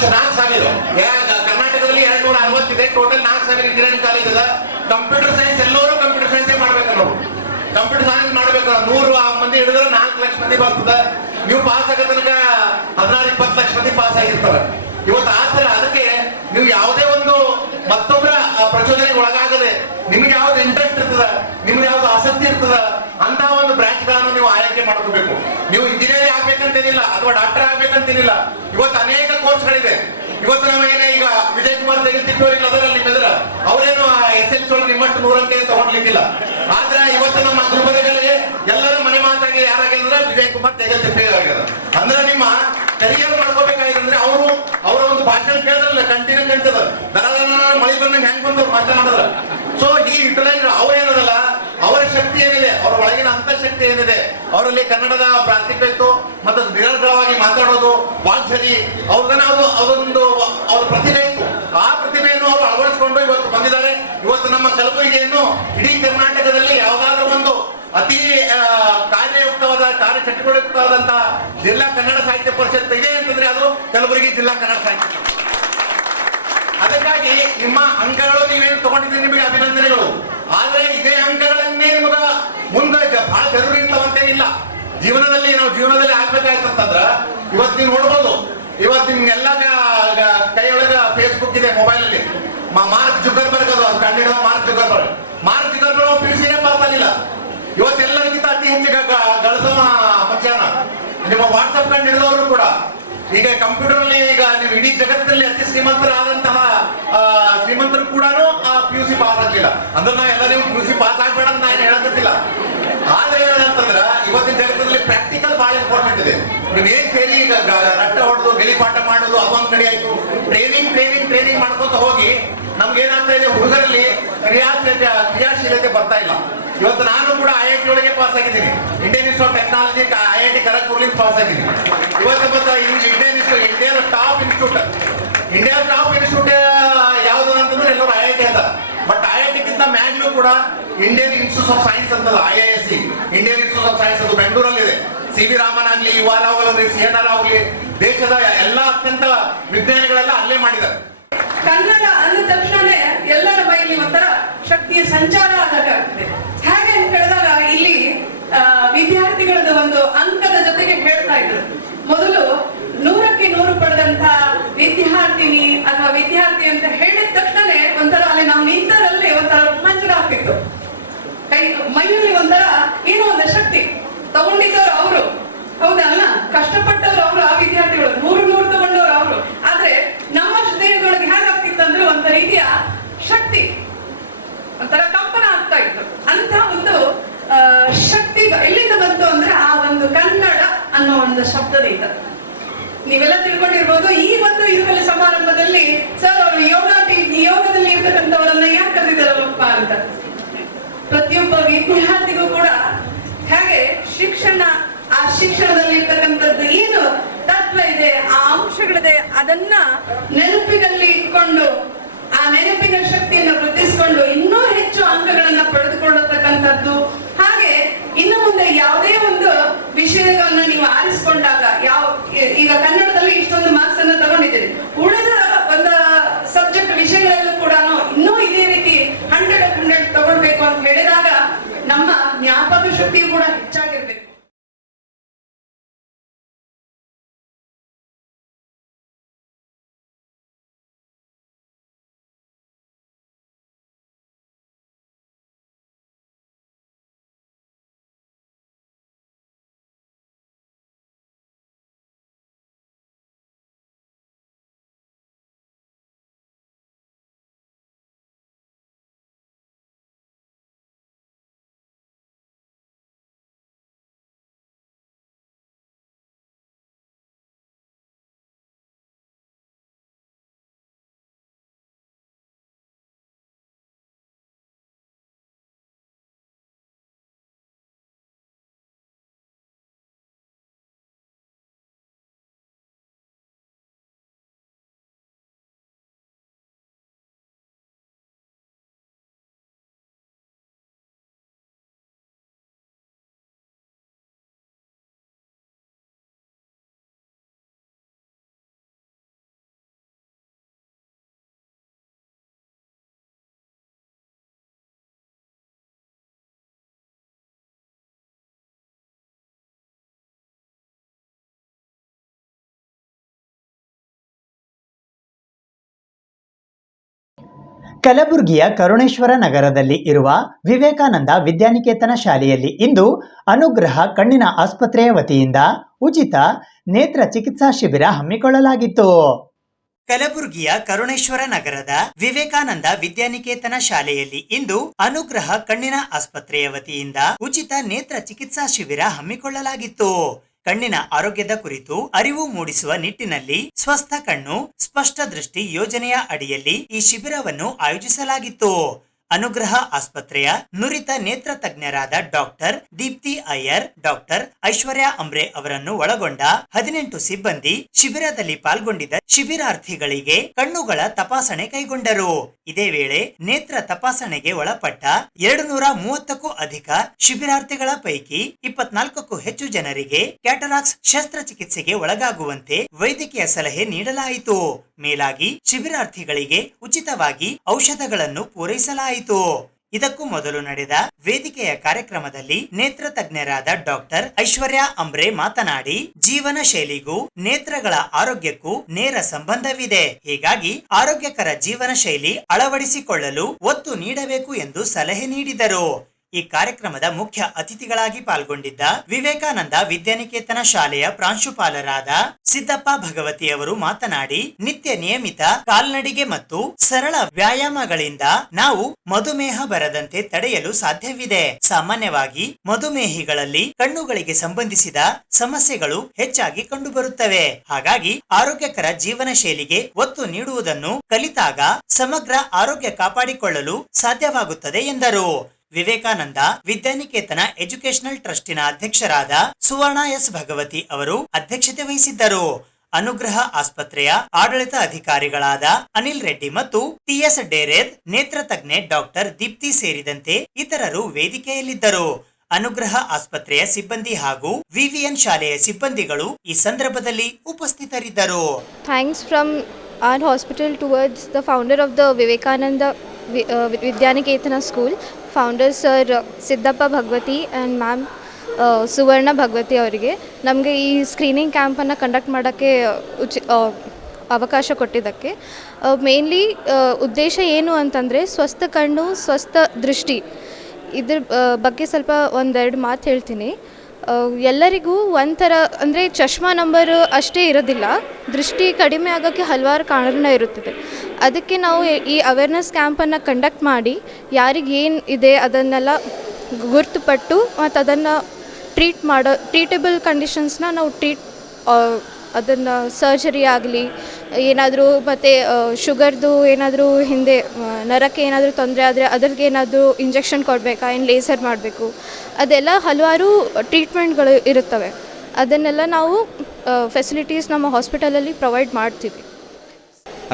4,000 ಕರ್ನಾಟಕದಲ್ಲಿ 260 ಇದೆ. ಟೋಟಲ್ 4,000 ಇಂಜಿನಿಯರಿಂಗ್ ಕಾಲೇಜ್ ಅದ. ಕಂಪ್ಯೂಟರ್ ಸೈನ್ಸ್ ಎಲ್ಲರೂ ಕಂಪ್ಯೂಟರ್ ಸೈನ್ಸ್ ಮಾಡ್ಬೇಕು. ನಾವು ಕಂಪ್ಯೂಟರ್ ಸೈನ್ಸ್ ಮಾಡ್ಬೇಕು. 100 ಮಂದಿ ಹಿಡಿದ್ರೆ 4 ಲಕ್ಷ ಮಂದಿ ಬರ್ತದೆ. ನೀವು ಪಾಸ್ ಆಗೋ ತನಕ 16-20 ಲಕ್ಷ ಮಂದಿ ಪಾಸ್ ಆಗಿರ್ತಾರೆ ಇವತ್ತು. ಆತರ ಅದಕ್ಕೆ ನೀವು ಯಾವುದೇ ಒಂದು ಮತ್ತೊಬ್ಬರ ಪ್ರಚೋದನೆಗೆ ಒಳಗಾಗದೆ ನಿಮ್ಗೆ ಯಾವ್ದು ಇಂಟ್ರೆಸ್ಟ್ ಇರ್ತದ, ನಿಮ್ಗೆ ಯಾವ್ದು ಆಸಕ್ತಿ ಇರ್ತದ ಅಂತ ಒಂದು ಬ್ರಾಂಚ್ ಗಳನ್ನು ನೀವು ಆಯ್ಕೆ ಮಾಡ್ಕೋಬೇಕು. ನೀವು ಇಂಜಿನಿಯರಿಂಗ್ ಆಗ್ಬೇಕಂತೇನಿಲ್ಲ ಅಥವಾ ಡಾಕ್ಟರ್ ಆಗ್ಬೇಕಂತೇನಿಲ್ಲ. ಇವತ್ತು ಅನೇಕ ಕೋರ್ಸ್ಗಳಿದೆ. ಇವತ್ತು ನಾವು ಏನೇ ಈಗ ವಿಜಯಕುಮಾರ್ ತೇಗಲತಿಪ್ಪಿ ಅವರಿಗೆ ಅದರಲ್ಲಿ ನಿಮ್ಮೆದ್ರ ಅವರೇನು SSLC ಒಳಗೆ ನಿಮ್ಮಟ್ಟು 100 ಅಂಕ ತಗೊಂಡ್ಲಿಕ್ಕಿಲ್ಲ. ಆದ್ರೆ ಇವತ್ತು ನಮ್ಮ ಗುರುಬರಿಗಳಿಗೆ ಎಲ್ಲರ ಮನೆ ಮಾತಾಗಿ ಯಾರಾಗಿದ್ರೆ ವಿಜಯಕುಮಾರ್ ತೇಗಲತಿಪ್ಪಿ ಆಗ್ಯಾರ. ಅಂದ್ರೆ ನಿಮ್ಮ ಕರಿಯರ್ ಮಾಡ್ಕೋಬೇಕಾಗಿದ್ರೆ ಅವರ ಒಂದು ಭಾಷಣ ಕೇಳಿದ್ರಲ್ಲ ಕಂಟಿನ್ಯೂ ಕಣ್ತದ ದರದನ ಮಳಿ ಬಂದಂಗ ಹೆಂಗ್ ಬಂದವ್ರು ಮಾತನಾಡಿದ್ರ. ಸೊ ಈ ಯುಟಿಲೈಸ್ ಅವ್ರೇನದಲ್ಲ, ಅವರ ಶಕ್ತಿ ಏನಿದೆ, ಅವರ ಒಳಗಿನ ಅಂತಃಶಕ್ತಿ ಏನಿದೆ, ಅವರಲ್ಲಿ ಕನ್ನಡದ ಪ್ರಾತಿಭ್ಯ ಇತ್ತು ಮತ್ತು ನಿರರ್ಗಳವಾಗಿ ಮಾತಾಡೋದು, ವಾಗ್ಝರಿ ಅವ್ರದನ್ನ ಅದೊಂದು ಅವ್ರ ಪ್ರತಿಭೆ ಇತ್ತು. ಆ ಪ್ರತಿಭೆಯನ್ನು ಅವರು ಅಳವಡಿಸಿಕೊಂಡು ಇವತ್ತು ಬಂದಿದ್ದಾರೆ. ಇವತ್ತು ನಮ್ಮ ಕಲಬುರಗಿಯನ್ನು ಇಡೀ ಕರ್ನಾಟಕದಲ್ಲಿ ಯಾವ್ದಾದ್ರು ಒಂದು ಅತಿ ಕಾರ್ಯಯುಕ್ತವಾದ ಕಾರ್ಯಚಟುವಟಿಕೆಗಳಾದಂತಹ ಜಿಲ್ಲಾ ಕನ್ನಡ ಸಾಹಿತ್ಯ ಪರಿಷತ್ ಇದೆ ಅಂತಂದ್ರೆ ಅದು ಕಲಬುರಗಿ ಜಿಲ್ಲಾ ಕನ್ನಡ ಸಾಹಿತ್ಯ. ಅದಕ್ಕಾಗಿ ನಿಮ್ಮ ಅಂಕಗಳು ನೀವೇನು ತಗೊಂಡಿದ್ದೀರಿ, ನಿಮಗೆ ಅಭಿನಂದನೆಗಳು. ಆದ್ರೆ ಇದೇ ಅಂಕಗಳನ್ನೇ ನಿಮಗ ಮುಂದೆ ಬಹಳ ಜರೂರಿ ಇರ್ತವಂತೇನಿಲ್ಲ. ಜೀವನದಲ್ಲಿ ಆಗ್ಬೇಕಾಯ್ತಂತಂದ್ರ ಇವತ್ತು ನೀವು ನೋಡ್ಬೋದು, ಇವತ್ತು ನಿಮ್ಗೆಲ್ಲ ಕೈಯೊಳಗ ಫೇಸ್ಬುಕ್ ಇದೆ, ಮೊಬೈಲ್ ಅಲ್ಲಿ. ಮಾರ್ಕ್ ಜುಕರ್ಬರ್ಗ್ ಅದು ಕಂಡಿಡ ಮಾರ್ಕ್ ಜುಕರ್ಬರ್ಗ್ PUC ಪಾಸ್ ಆಗಿಲ್ಲ. ಇವತ್ತೆಲ್ಲರಿಗಿಂತ ಅತಿ ಹೆಚ್ಚು ಗಳಿಸೋ ಮನುಷ್ಯನ ನಿಮ್ಮ ವಾಟ್ಸಪ್ ಕಂಡಿಡಿದವರು ಕೂಡ. ಈಗ ಕಂಪ್ಯೂಟರ್ ಅಲ್ಲಿ ಈಗ ನೀವು ಇಡೀ ಜಗತ್ತಿನಲ್ಲಿ ಅತಿ ಶ್ರೀಮಂತರಾದಂತಹ ಶ್ರೀಮಂತರು ಕೂಡ PUC ಪಾಸ್ ಆಗ್ಲಿಲ್ಲ. ಅಂದ್ರೆ ನಾವೆಲ್ಲ ನೀವು PUC ಪಾಸ್ ಆಗ್ಬೇಡ ಅಂತ ನಾನು ಹೇಳಕತ್ತಿಲ್ಲ. ಆದ್ರೆ ಏನಂತಂದ್ರ ಇವತ್ತಿನ ಜಗತ್ತಲ್ಲಿ ಪ್ರಾಕ್ಟಿಕಲ್ ಬಹಳ ಇಂಪಾರ್ಟೆಂಟ್ ಇದೆ. ನೀವೇನ್ ಥಿಯರಿ ಈಗ ರಟ್ಟ ಹೊಡೆದು ಗೆಲಿಪಾಠ ಮಾಡೋದು ಅದೊಂದ್ ಕಡೆ ಆಯ್ತು. ಟ್ರೈನಿಂಗ್ ಮಾಡ್ಕೊಂತ ಹೋಗಿ ನಮ್ಗೆ ಏನಾಗ್ತಾ ಇದೆ, ಹುಡುಗರಲ್ಲಿ ಕ್ರಿಯಾಶೀಲತೆ ಬರ್ತಾ ಇಲ್ಲ. ಇವತ್ತು ನಾನು ಕೂಡ IIT ಒಳಗೆ ಪಾಸ್ ಆಗಿದ್ದೀನಿ. Indian Institute of Technology IIT ಖರಗ್ಪುರ್ಲಿಂದ ಪಾಸ್ ಆಗಿದ್ದೀನಿ. ಇವತ್ತು ಮತ್ತೆ ಇಂಡಿಯಾ ಟಾಪ್ ಇನ್ಸ್ಟಿಟ್ಯೂಟ್ ಯಾವ್ದು ಅಂತಂದ್ರೆ ಎಲ್ಲರೂ IIT ಅದ. ಬಟ್ IIT ಮ್ಯಾಗ್ಲೂ ಕೂಡ ಇಂಡಿಯನ್ ಇನ್ಸ್ಟಿಟ್ಯೂಟ್ ಆಫ್ ಸೈನ್ಸ್ ಅಂತದ, IISc Indian Institute of science, ಅದು ಬೆಂಗಳೂರಲ್ಲಿ ಇದೆ. CV ರಾಮನ್ ಆಗ್ಲಿ, UR ರಾವ್ ಆಗ್ಲಿ, CNR ಆಗ್ಲಿ, ದೇಶದ ಎಲ್ಲ ಅತ್ಯಂತ ವಿಜ್ಞಾನಿಗಳೆಲ್ಲ ಅಲ್ಲೇ ಮಾಡಿದ್ದಾರೆ. ಕನ್ನಡ ಅಂದ ತಕ್ಷಣನೇ ಎಲ್ಲರ ಮೈಲಿ ಒಂಥರ ಶಕ್ತಿಯ ಸಂಚಾರ ಆದಾಗುತ್ತೆ. ಹೇಗೆ ಅಂತ ಹೇಳಿದಾಗ ಇಲ್ಲಿ ವಿದ್ಯಾರ್ಥಿಗಳದ್ದು ಒಂದು ಅಂಕದ ಜೊತೆಗೆ ಹೇಳ್ತಾ ಇದ್ರು. ಮೊದಲು 100ಕ್ಕೆ 100 ಪಡೆದಂತ ವಿದ್ಯಾರ್ಥಿನಿ ಅಥವಾ ವಿದ್ಯಾರ್ಥಿ ಅಂತ ಹೇಳಿದ ತಕ್ಷಣನೇ ಒಂಥರ ಅಲ್ಲಿ ನಾವು ನಿಂತರಲ್ಲಿ ಒಂಥರ ರೋಮಾಂಚನ ಆಗ್ತಿತ್ತು. ಮೈಯಲ್ಲಿ ಒಂಥರ ಏನೋ ಒಂದು ಶಕ್ತಿ ತಗೊಂಡಿದ್ದವ್ರು ಅವರು, ಹೌದಲ್ಲ, ಕಷ್ಟಪಟ್ಟವ್ರು ಅವರು, ಆ ವಿದ್ಯಾರ್ಥಿಗಳು 100 ತಗೊಂಡವ್ರು ಅವರು. ಆದ್ರೆ ನಮ್ಮ ದೇಹದೊಳಗೆ ಹೇಗಾಗ್ತಿತ್ತು ಅಂದ್ರೆ ಒಂಥರ ರೀತಿಯ ಶಕ್ತಿ, ಒಂಥರ ಕಂಪನ ಆಗ್ತಾ ಇತ್ತು. ಅಂತ ಒಂದು ಶಕ್ತಿ ಎಲ್ಲಿಂದ ಬಂತು ಅಂದ್ರೆ ಆ ಒಂದು ಕನ್ನಡ ಅನ್ನೋ ಒಂದು ಶಬ್ದದಿಂದ. ನೀವೆಲ್ಲ ತಿಳ್ಕೊಂಡಿರ್ಬೋದು. ಈ ಒಂದು ಇದರಲ್ಲಿ ಸಮಾರಂಭದಲ್ಲಿ ಸರ್ ಅವರು ಯೋಗದಲ್ಲಿ ಇರ್ತಕ್ಕಂಥವರನ್ನ ಯಾಕೆ ಕರೆದಿದ್ದಾರಲ್ಲಪ್ಪ ಅಂತ. ಪ್ರತಿಯೊಬ್ಬ ವಿದ್ಯಾರ್ಥಿಗೂ ಕೂಡ ಹೇಗೆ ಆ ಶಿಕ್ಷಣದಲ್ಲಿ ಇರ್ತಕ್ಕಂಥದ್ದು ಏನು ತತ್ವ ಇದೆ, ಆ ಅಂಶಗಳಿದೆ, ಅದನ್ನ ನೆನಪಿನಲ್ಲಿ ಇಟ್ಕೊಂಡು ಆ ನೆನಪಿನ ಶಕ್ತಿಯನ್ನು ವೃದ್ಧಿಸಿಕೊಂಡು ಇನ್ನೂ ಹೆಚ್ಚು ಅಂಕಗಳನ್ನ ಪಡೆದುಕೊಳ್ಳತಕ್ಕಂಥದ್ದು. ಹಾಗೆ ಇನ್ನು ಮುಂದೆ ಯಾವುದೇ ಒಂದು ವಿಷಯಗಳನ್ನ ನೀವು ಆರಿಸಿಕೊಂಡಾಗ, ಈಗ ಕನ್ನಡದಲ್ಲಿ ಇಷ್ಟೊಂದು ಮಾರ್ಕ್ಸ್ ಅನ್ನು ತಗೊಂಡಿದ್ದೀರಿ, ಉಳಿದ ಒಂದು ಸಬ್ಜೆಕ್ಟ್ ವಿಷಯಗಳಲ್ಲೂ ಕೂಡ ಇನ್ನೂ ಇದೇ ರೀತಿ 100 ತಗೊಳ್ಬೇಕು ಅಂತ ಹೇಳಿದಾಗ ನಮ್ಮ ಜ್ಞಾಪಕ ಶಕ್ತಿಯು ಕೂಡ ಹೆಚ್ಚಾಗಿರ್ಬೇಕು. ಕಲಬುರಗಿಯ ಕರುಣೇಶ್ವರ ನಗರದಲ್ಲಿ ಇರುವ ವಿವೇಕಾನಂದ ವಿದ್ಯಾನಿಕೇತನ ಶಾಲೆಯಲ್ಲಿ ಇಂದು ಅನುಗ್ರಹ ಕಣ್ಣಿನ ಆಸ್ಪತ್ರೆಯ ವತಿಯಿಂದ ಉಚಿತ ನೇತ್ರ ಚಿಕಿತ್ಸಾ ಶಿಬಿರ ಹಮ್ಮಿಕೊಳ್ಳಲಾಗಿತ್ತು. ಕಲಬುರಗಿಯ ಕರುಣೇಶ್ವರ ನಗರದ ವಿವೇಕಾನಂದ ವಿದ್ಯಾನಿಕೇತನ ಶಾಲೆಯಲ್ಲಿ ಇಂದು ಅನುಗ್ರಹ ಕಣ್ಣಿನ ಆಸ್ಪತ್ರೆಯ ವತಿಯಿಂದ ಉಚಿತ ನೇತ್ರ ಚಿಕಿತ್ಸಾ ಶಿಬಿರ ಹಮ್ಮಿಕೊಳ್ಳಲಾಗಿತ್ತು. ಕಣ್ಣಿನ ಆರೋಗ್ಯದ ಕುರಿತು ಅರಿವು ಮೂಡಿಸುವ ನಿಟ್ಟಿನಲ್ಲಿ ಸ್ವಸ್ಥ ಕಣ್ಣು ಸ್ಪಷ್ಟ ದೃಷ್ಟಿ ಯೋಜನೆಯ ಅಡಿಯಲ್ಲಿ ಈ ಶಿಬಿರವನ್ನು ಆಯೋಜಿಸಲಾಗಿತ್ತು. ಅನುಗ್ರಹ ಆಸ್ಪತ್ರೆಯ ನುರಿತ ನೇತ್ರ ತಜ್ಞರಾದ ಡಾಕ್ಟರ್ ದೀಪ್ತಿ ಅಯ್ಯರ್, ಡಾಕ್ಟರ್ ಐಶ್ವರ್ಯ ಅಂಬ್ರೆ ಅವರನ್ನು ಒಳಗೊಂಡ 18 ಸಿಬ್ಬಂದಿ ಶಿಬಿರದಲ್ಲಿ ಪಾಲ್ಗೊಂಡಿದ್ದ ಶಿಬಿರಾರ್ಥಿಗಳಿಗೆ ಕಣ್ಣುಗಳ ತಪಾಸಣೆ ಕೈಗೊಂಡರು. ಇದೇ ವೇಳೆ ನೇತ್ರ ತಪಾಸಣೆಗೆ ಒಳಪಟ್ಟ 230ಕ್ಕೂ ಅಧಿಕ ಶಿಬಿರಾರ್ಥಿಗಳ ಪೈಕಿ 24ಕ್ಕೂ ಹೆಚ್ಚು ಜನರಿಗೆ ಕ್ಯಾಟರಾಕ್ಸ್ ಶಸ್ತ್ರಚಿಕಿತ್ಸೆಗೆ ಒಳಗಾಗುವಂತೆ ವೈದ್ಯಕೀಯ ಸಲಹೆ ನೀಡಲಾಯಿತು. ಮೇಲಾಗಿ ಶಿಬಿರಾರ್ಥಿಗಳಿಗೆ ಉಚಿತವಾಗಿ ಔಷಧಗಳನ್ನು ಪೂರೈಸಲಾಯಿತು. ಇದಕ್ಕೂ ಮೊದಲು ನಡೆದ ವೇದಿಕೆಯ ಕಾರ್ಯಕ್ರಮದಲ್ಲಿ ನೇತ್ರ ತಜ್ಞರಾದ ಡಾಕ್ಟರ್ ಐಶ್ವರ್ಯ ಅಂಬ್ರೆ ಮಾತನಾಡಿ, ಜೀವನ ಶೈಲಿಗೂ ನೇತ್ರಗಳ ಆರೋಗ್ಯಕ್ಕೂ ನೇರ ಸಂಬಂಧವಿದೆ. ಹೀಗಾಗಿ ಆರೋಗ್ಯಕರ ಜೀವನ ಶೈಲಿ ಅಳವಡಿಸಿಕೊಳ್ಳಲು ಒತ್ತು ನೀಡಬೇಕು ಎಂದು ಸಲಹೆ ನೀಡಿದರು. ಈ ಕಾರ್ಯಕ್ರಮದ ಮುಖ್ಯ ಅತಿಥಿಗಳಾಗಿ ಪಾಲ್ಗೊಂಡಿದ್ದ ವಿವೇಕಾನಂದ ವಿದ್ಯಾನಿಕೇತನ ಶಾಲೆಯ ಪ್ರಾಂಶುಪಾಲರಾದ ಸಿದ್ದಪ್ಪ ಭಗವತಿ ಅವರು ಮಾತನಾಡಿ, ನಿತ್ಯ ನಿಯಮಿತ ಕಾಲ್ನಡಿಗೆ ಮತ್ತು ಸರಳ ವ್ಯಾಯಾಮಗಳಿಂದ ನಾವು ಮಧುಮೇಹ ಬರದಂತೆ ತಡೆಯಲು ಸಾಧ್ಯವಿದೆ. ಸಾಮಾನ್ಯವಾಗಿ ಮಧುಮೇಹಿಗಳಲ್ಲಿ ಕಣ್ಣುಗಳಿಗೆ ಸಂಬಂಧಿಸಿದ ಸಮಸ್ಯೆಗಳು ಹೆಚ್ಚಾಗಿ ಕಂಡುಬರುತ್ತವೆ. ಹಾಗಾಗಿ ಆರೋಗ್ಯಕರ ಜೀವನ ಶೈಲಿಗೆ ಒತ್ತು ನೀಡುವುದನ್ನು ಕಲಿತಾಗ ಸಮಗ್ರ ಆರೋಗ್ಯ ಕಾಪಾಡಿಕೊಳ್ಳಲು ಸಾಧ್ಯವಾಗುತ್ತದೆ ಎಂದರು. ವಿವೇಕಾನಂದ ವಿದ್ಯಾನಿಕೇತನ ಎಜುಕೇಶನಲ್ ಟ್ರಸ್ಟಿನ ಅಧ್ಯಕ್ಷರಾದ ಸುವರ್ಣ ಎಸ್ ಭಗವತಿ ಅವರು ಅಧ್ಯಕ್ಷತೆ ವಹಿಸಿದ್ದರು. ಅನುಗ್ರಹ ಆಸ್ಪತ್ರೆಯ ಆಡಳಿತ ಅಧಿಕಾರಿಗಳಾದ ಅನಿಲ್ ರೆಡ್ಡಿ ಮತ್ತು ಟಿಎಸ್ ಡೇರೇದ್, ನೇತ್ರ ತಜ್ಞೆ ಡಾಕ್ಟರ್ ದೀಪ್ತಿ ಸೇರಿದಂತೆ ಇತರರು ವೇದಿಕೆಯಲ್ಲಿದ್ದರು. ಅನುಗ್ರಹ ಆಸ್ಪತ್ರೆಯ ಸಿಬ್ಬಂದಿ ಹಾಗೂ ವಿವಿಎನ್ ಶಾಲೆಯ ಸಿಬ್ಬಂದಿಗಳು ಈ ಸಂದರ್ಭದಲ್ಲಿ ಉಪಸ್ಥಿತರಿದ್ದರು. Thanks from our hospital towards the founder of the Vivekananda Vidyaniketana school, founder sir Siddappa Bhagwati and ma'am ಸುವರ್ಣ ಭಗವತಿ ಅವರಿಗೆ ನಮಗೆ ಈ ಸ್ಕ್ರೀನಿಂಗ್ ಕ್ಯಾಂಪನ್ನು ಕಂಡಕ್ಟ್ ಮಾಡೋಕ್ಕೆ ಅವಕಾಶ ಕೊಟ್ಟಿದ್ದಕ್ಕೆ. ಮೇನ್ಲಿ ಉದ್ದೇಶ ಏನು ಅಂತಂದರೆ ಸ್ವಸ್ಥ ಕಣ್ಣು ಸ್ವಸ್ಥ ದೃಷ್ಟಿ, ಇದ್ರ ಬಗ್ಗೆ ಸ್ವಲ್ಪ ಒಂದೆರಡು ಮಾತು ಹೇಳ್ತೀನಿ. ಎಲ್ಲರಿಗೂ ಒಂಥರ ಅಂದರೆ ಚಶ್ಮಾ ನಂಬರ್ ಅಷ್ಟೇ ಇರೋದಿಲ್ಲ, ದೃಷ್ಟಿ ಕಡಿಮೆ ಆಗೋಕ್ಕೆ ಹಲವಾರು ಕಾರಣ ಇರುತ್ತದೆ. ಅದಕ್ಕೆ ನಾವು ಈ ಅವೇರ್ನೆಸ್ ಕ್ಯಾಂಪನ್ನು ಕಂಡಕ್ಟ್ ಮಾಡಿ ಯಾರಿಗೇನು ಇದೆ ಅದನ್ನೆಲ್ಲ ಗುರುತುಪಟ್ಟು ಮತ್ತು ಅದನ್ನು ಟ್ರೀಟಬಲ್ ಕಂಡೀಷನ್ಸ್ನ ನಾವು ಅದನ್ನು ಸರ್ಜರಿ ಆಗಲಿ ಏನಾದರೂ ಮತ್ತು ಶುಗರ್ದು ಏನಾದರೂ ಹಿಂದೆ ನರಕ್ಕೆ ಏನಾದರೂ ತೊಂದರೆ ಆದರೆ ಅದ್ರಿಗೆ ಏನಾದರೂ ಇಂಜೆಕ್ಷನ್ ಕೊಡಬೇಕಾ, ಏನು ಲೇಸರ್ ಮಾಡಬೇಕು, ಅದೆಲ್ಲ ಹಲವಾರು ಟ್ರೀಟ್ಮೆಂಟ್ಗಳು ಇರುತ್ತವೆ. ಅದನ್ನೆಲ್ಲ ನಾವು ಫೆಸಿಲಿಟೀಸ್ ನಮ್ಮ ಹಾಸ್ಪಿಟಲಲ್ಲಿ ಪ್ರೊವೈಡ್ ಮಾಡ್ತೀವಿ.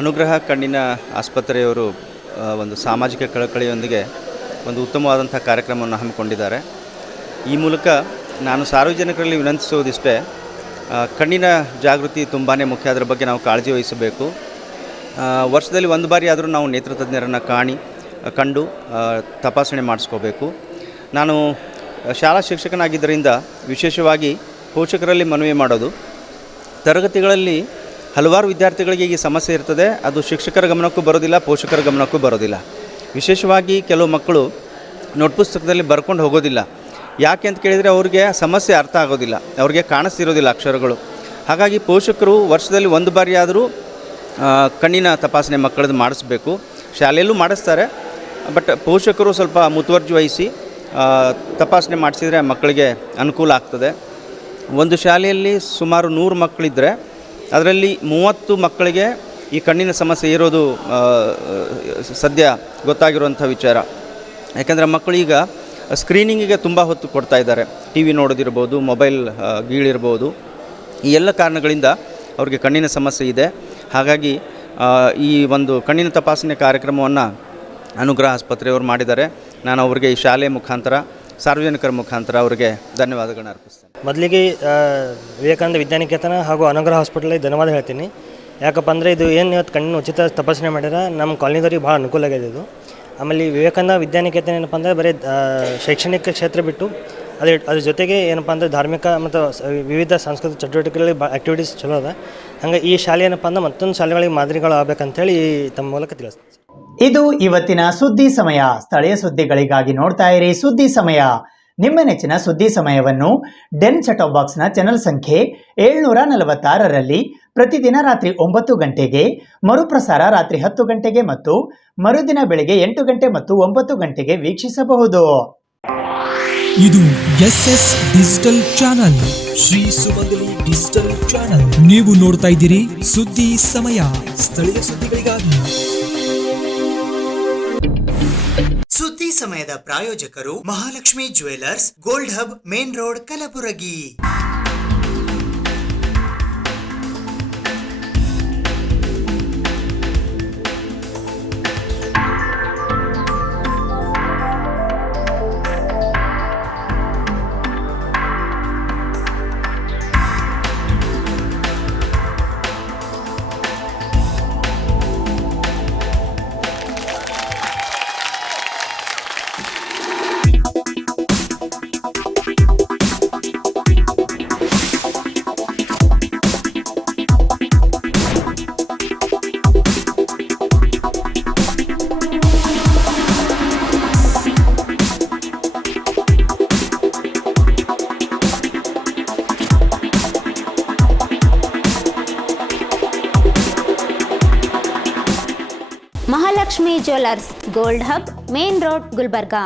ಅನುಗ್ರಹ ಕಣ್ಣಿನ ಆಸ್ಪತ್ರೆಯವರು ಒಂದು ಸಾಮಾಜಿಕ ಕಳಕಳಿಯೊಂದಿಗೆ ಒಂದು ಉತ್ತಮವಾದಂಥ ಕಾರ್ಯಕ್ರಮವನ್ನು ಹಮ್ಮಿಕೊಂಡಿದ್ದಾರೆ. ಈ ಮೂಲಕ ನಾನು ಸಾರ್ವಜನಿಕರಲ್ಲಿ ವಿನಂತಿಸುವುದಿಷ್ಟೇ, ಕಣ್ಣಿನ ಜಾಗೃತಿ ತುಂಬಾ ಮುಖ್ಯ. ಅದರ ಬಗ್ಗೆ ನಾವು ಕಾಳಜಿ ವಹಿಸಬೇಕು. ವರ್ಷದಲ್ಲಿ ಒಂದು ಬಾರಿ ಆದರೂ ನಾವು ನೇತ್ರ ತಜ್ಞರನ್ನು ಕಂಡು ತಪಾಸಣೆ ಮಾಡಿಸ್ಕೋಬೇಕು. ನಾನು ಶಾಲಾ ಶಿಕ್ಷಕನಾಗಿದ್ದರಿಂದ ವಿಶೇಷವಾಗಿ ಪೋಷಕರಲ್ಲಿ ಮನವಿ ಮಾಡೋದು, ತರಗತಿಗಳಲ್ಲಿ ಹಲವಾರು ವಿದ್ಯಾರ್ಥಿಗಳಿಗೆ ಈ ಸಮಸ್ಯೆ ಇರ್ತದೆ. ಅದು ಶಿಕ್ಷಕರ ಗಮನಕ್ಕೂ ಬರೋದಿಲ್ಲ, ಪೋಷಕರ ಗಮನಕ್ಕೂ ಬರೋದಿಲ್ಲ. ವಿಶೇಷವಾಗಿ ಕೆಲವು ಮಕ್ಕಳು ನೋಟ್ ಪುಸ್ತಕದಲ್ಲಿ ಬರ್ಕೊಂಡು ಹೋಗೋದಿಲ್ಲ. ಯಾಕೆ ಅಂತ ಕೇಳಿದರೆ ಅವ್ರಿಗೆ ಸಮಸ್ಯೆ ಅರ್ಥ ಆಗೋದಿಲ್ಲ, ಅವ್ರಿಗೆ ಕಾಣಿಸ್ತಿರೋದಿಲ್ಲ ಅಕ್ಷರಗಳು. ಹಾಗಾಗಿ ಪೋಷಕರು ವರ್ಷದಲ್ಲಿ ಒಂದು ಬಾರಿ ಆದರೂ ಕಣ್ಣಿನ ತಪಾಸಣೆ ಮಕ್ಕಳದ್ದು ಮಾಡಿಸ್ಬೇಕು. ಶಾಲೆಯಲ್ಲೂ ಮಾಡಿಸ್ತಾರೆ, ಬಟ್ ಪೋಷಕರು ಸ್ವಲ್ಪ ಮುತುವರ್ಜಿ ವಹಿಸಿ ತಪಾಸಣೆ ಮಾಡಿಸಿದರೆ ಮಕ್ಕಳಿಗೆ ಅನುಕೂಲ ಆಗ್ತದೆ. ಒಂದು ಶಾಲೆಯಲ್ಲಿ ಸುಮಾರು 100 ಮಕ್ಕಳಿದ್ದರೆ ಅದರಲ್ಲಿ 30 ಮಕ್ಕಳಿಗೆ ಈ ಕಣ್ಣಿನ ಸಮಸ್ಯೆ ಇರೋದು ಸದ್ಯ ಗೊತ್ತಾಗಿರುವಂಥ ವಿಚಾರ. ಯಾಕೆಂದರೆ ಮಕ್ಕಳೀಗ ಸ್ಕ್ರೀನಿಂಗಿಗೆ ತುಂಬ ಹೊತ್ತು ಕೊಡ್ತಾ ಇದ್ದಾರೆ. ಟಿ ವಿ ನೋಡೋದಿರ್ಬೋದು, ಮೊಬೈಲ್ ಗೀಳಿರ್ಬೋದು, ಈ ಎಲ್ಲ ಕಾರಣಗಳಿಂದ ಅವ್ರಿಗೆ ಕಣ್ಣಿನ ಸಮಸ್ಯೆ ಇದೆ. ಹಾಗಾಗಿ ಈ ಒಂದು ಕಣ್ಣಿನ ತಪಾಸಣೆ ಕಾರ್ಯಕ್ರಮವನ್ನು ಅನುಗ್ರಹ ಆಸ್ಪತ್ರೆಯವರು ಮಾಡಿದ್ದಾರೆ. ನಾನು ಅವರಿಗೆ ಈ ಶಾಲೆಯ ಮುಖಾಂತರ, ಸಾರ್ವಜನಿಕರ ಮುಖಾಂತರ ಅವರಿಗೆ ಧನ್ಯವಾದಗಳನ್ನ ಅರ್ಪಿಸ್ತೇನೆ. ಮೊದಲಿಗೆ ವಿವೇಕಾನಂದ ವಿದ್ಯಾನಿಕೇತನ ಹಾಗೂ ಅನುಗ್ರಹ ಹಾಸ್ಪಿಟಲ್ಗೆ ಧನ್ಯವಾದ ಹೇಳ್ತೀನಿ. ಯಾಕಪ್ಪ ಅಂದರೆ ಇದು ಏನು ಇವತ್ತು ಕಣ್ಣಿನ ಉಚಿತ ತಪಾಸಣೆ ಮಾಡ್ಯಾರ, ನಮ್ಮ ಕಾಲನಿದವ್ರಿಗೆ ಭಾಳ ಅನುಕೂಲ ಆಗಿದೆ ಇದು. ಆಮೇಲೆ ವಿವೇಕಾನಂದ ವಿದ್ಯಾನಿಕೇತನ ಏನಪ್ಪ ಅಂದರೆ ಬರೀ ಶೈಕ್ಷಣಿಕ ಕ್ಷೇತ್ರ ಬಿಟ್ಟು ಅದ್ರ ಜೊತೆಗೆ ಏನಪ್ಪ ಅಂದರೆ ಧಾರ್ಮಿಕ ಮತ್ತು ವಿವಿಧ ಸಾಂಸ್ಕೃತಿಕ ಚಟುವಟಿಕೆಗಳಲ್ಲಿ ಆ್ಯಕ್ಟಿವಿಟೀಸ್ ಚಲೋ ಅದ. ಹಂಗೆ ಈ ಶಾಲೆ ಏನಪ್ಪ ಅಂದ್ರೆ ಮತ್ತೊಂದು ಶಾಲೆಗಳಿಗೆ ಮಾದರಿಗಳು ಆಗ್ಬೇಕಂತೇಳಿ ತಮ್ಮ ಮೂಲಕ ತಿಳಿಸ್ತೀನಿ. ಇದು ಇವತ್ತಿನ ಸುದ್ದಿ ಸಮಯ. ಸ್ಥಳೀಯ ಸುದ್ದಿಗಳಿಗಾಗಿ ನೋಡ್ತಾ ಇರಿ ಸುದ್ದಿ ಸಮಯ. ನಿಮ್ಮ ನೆಚ್ಚಿನ ಸುದ್ದಿ ಸಮಯವನ್ನು ಡೆನ್ ಸೆಟಾಪ್ ಬಾಕ್ಸ್ನ ಚಾನೆಲ್ ಸಂಖ್ಯೆ 746ರಲ್ಲಿ ಪ್ರತಿದಿನ ರಾತ್ರಿ 9 ಗಂಟೆಗೆ, ಮರುಪ್ರಸಾರ ರಾತ್ರಿ 10 ಗಂಟೆಗೆ ಮತ್ತು ಮರುದಿನ ಬೆಳಗ್ಗೆ 8 ಗಂಟೆ ಮತ್ತು 9 ಗಂಟೆಗೆ ವೀಕ್ಷಿಸಬಹುದು. ಇದು SS ಡಿಜಿಟಲ್ ಚಾನಲ್, ಶ್ರೀ ಸುಮಂಗಲಿ ಡಿಜಿಟಲ್ ಚಾನಲ್. ನೀವು ನೋಡ್ತಾ ಇದ್ದೀರಿ ಸುದ್ದಿ ಸಮಯ, ಸ್ಥಳೀಯ ಸುದ್ದಿಗಳಿಗಾಗಿ. ಸಮಯದ ಪ್ರಾಯೋಜಕರು Mahalakshmi jewellers, gold hub, main road, Kalaburagi. Mahalakshmi jewellers, gold hub, main road, Gulbarga.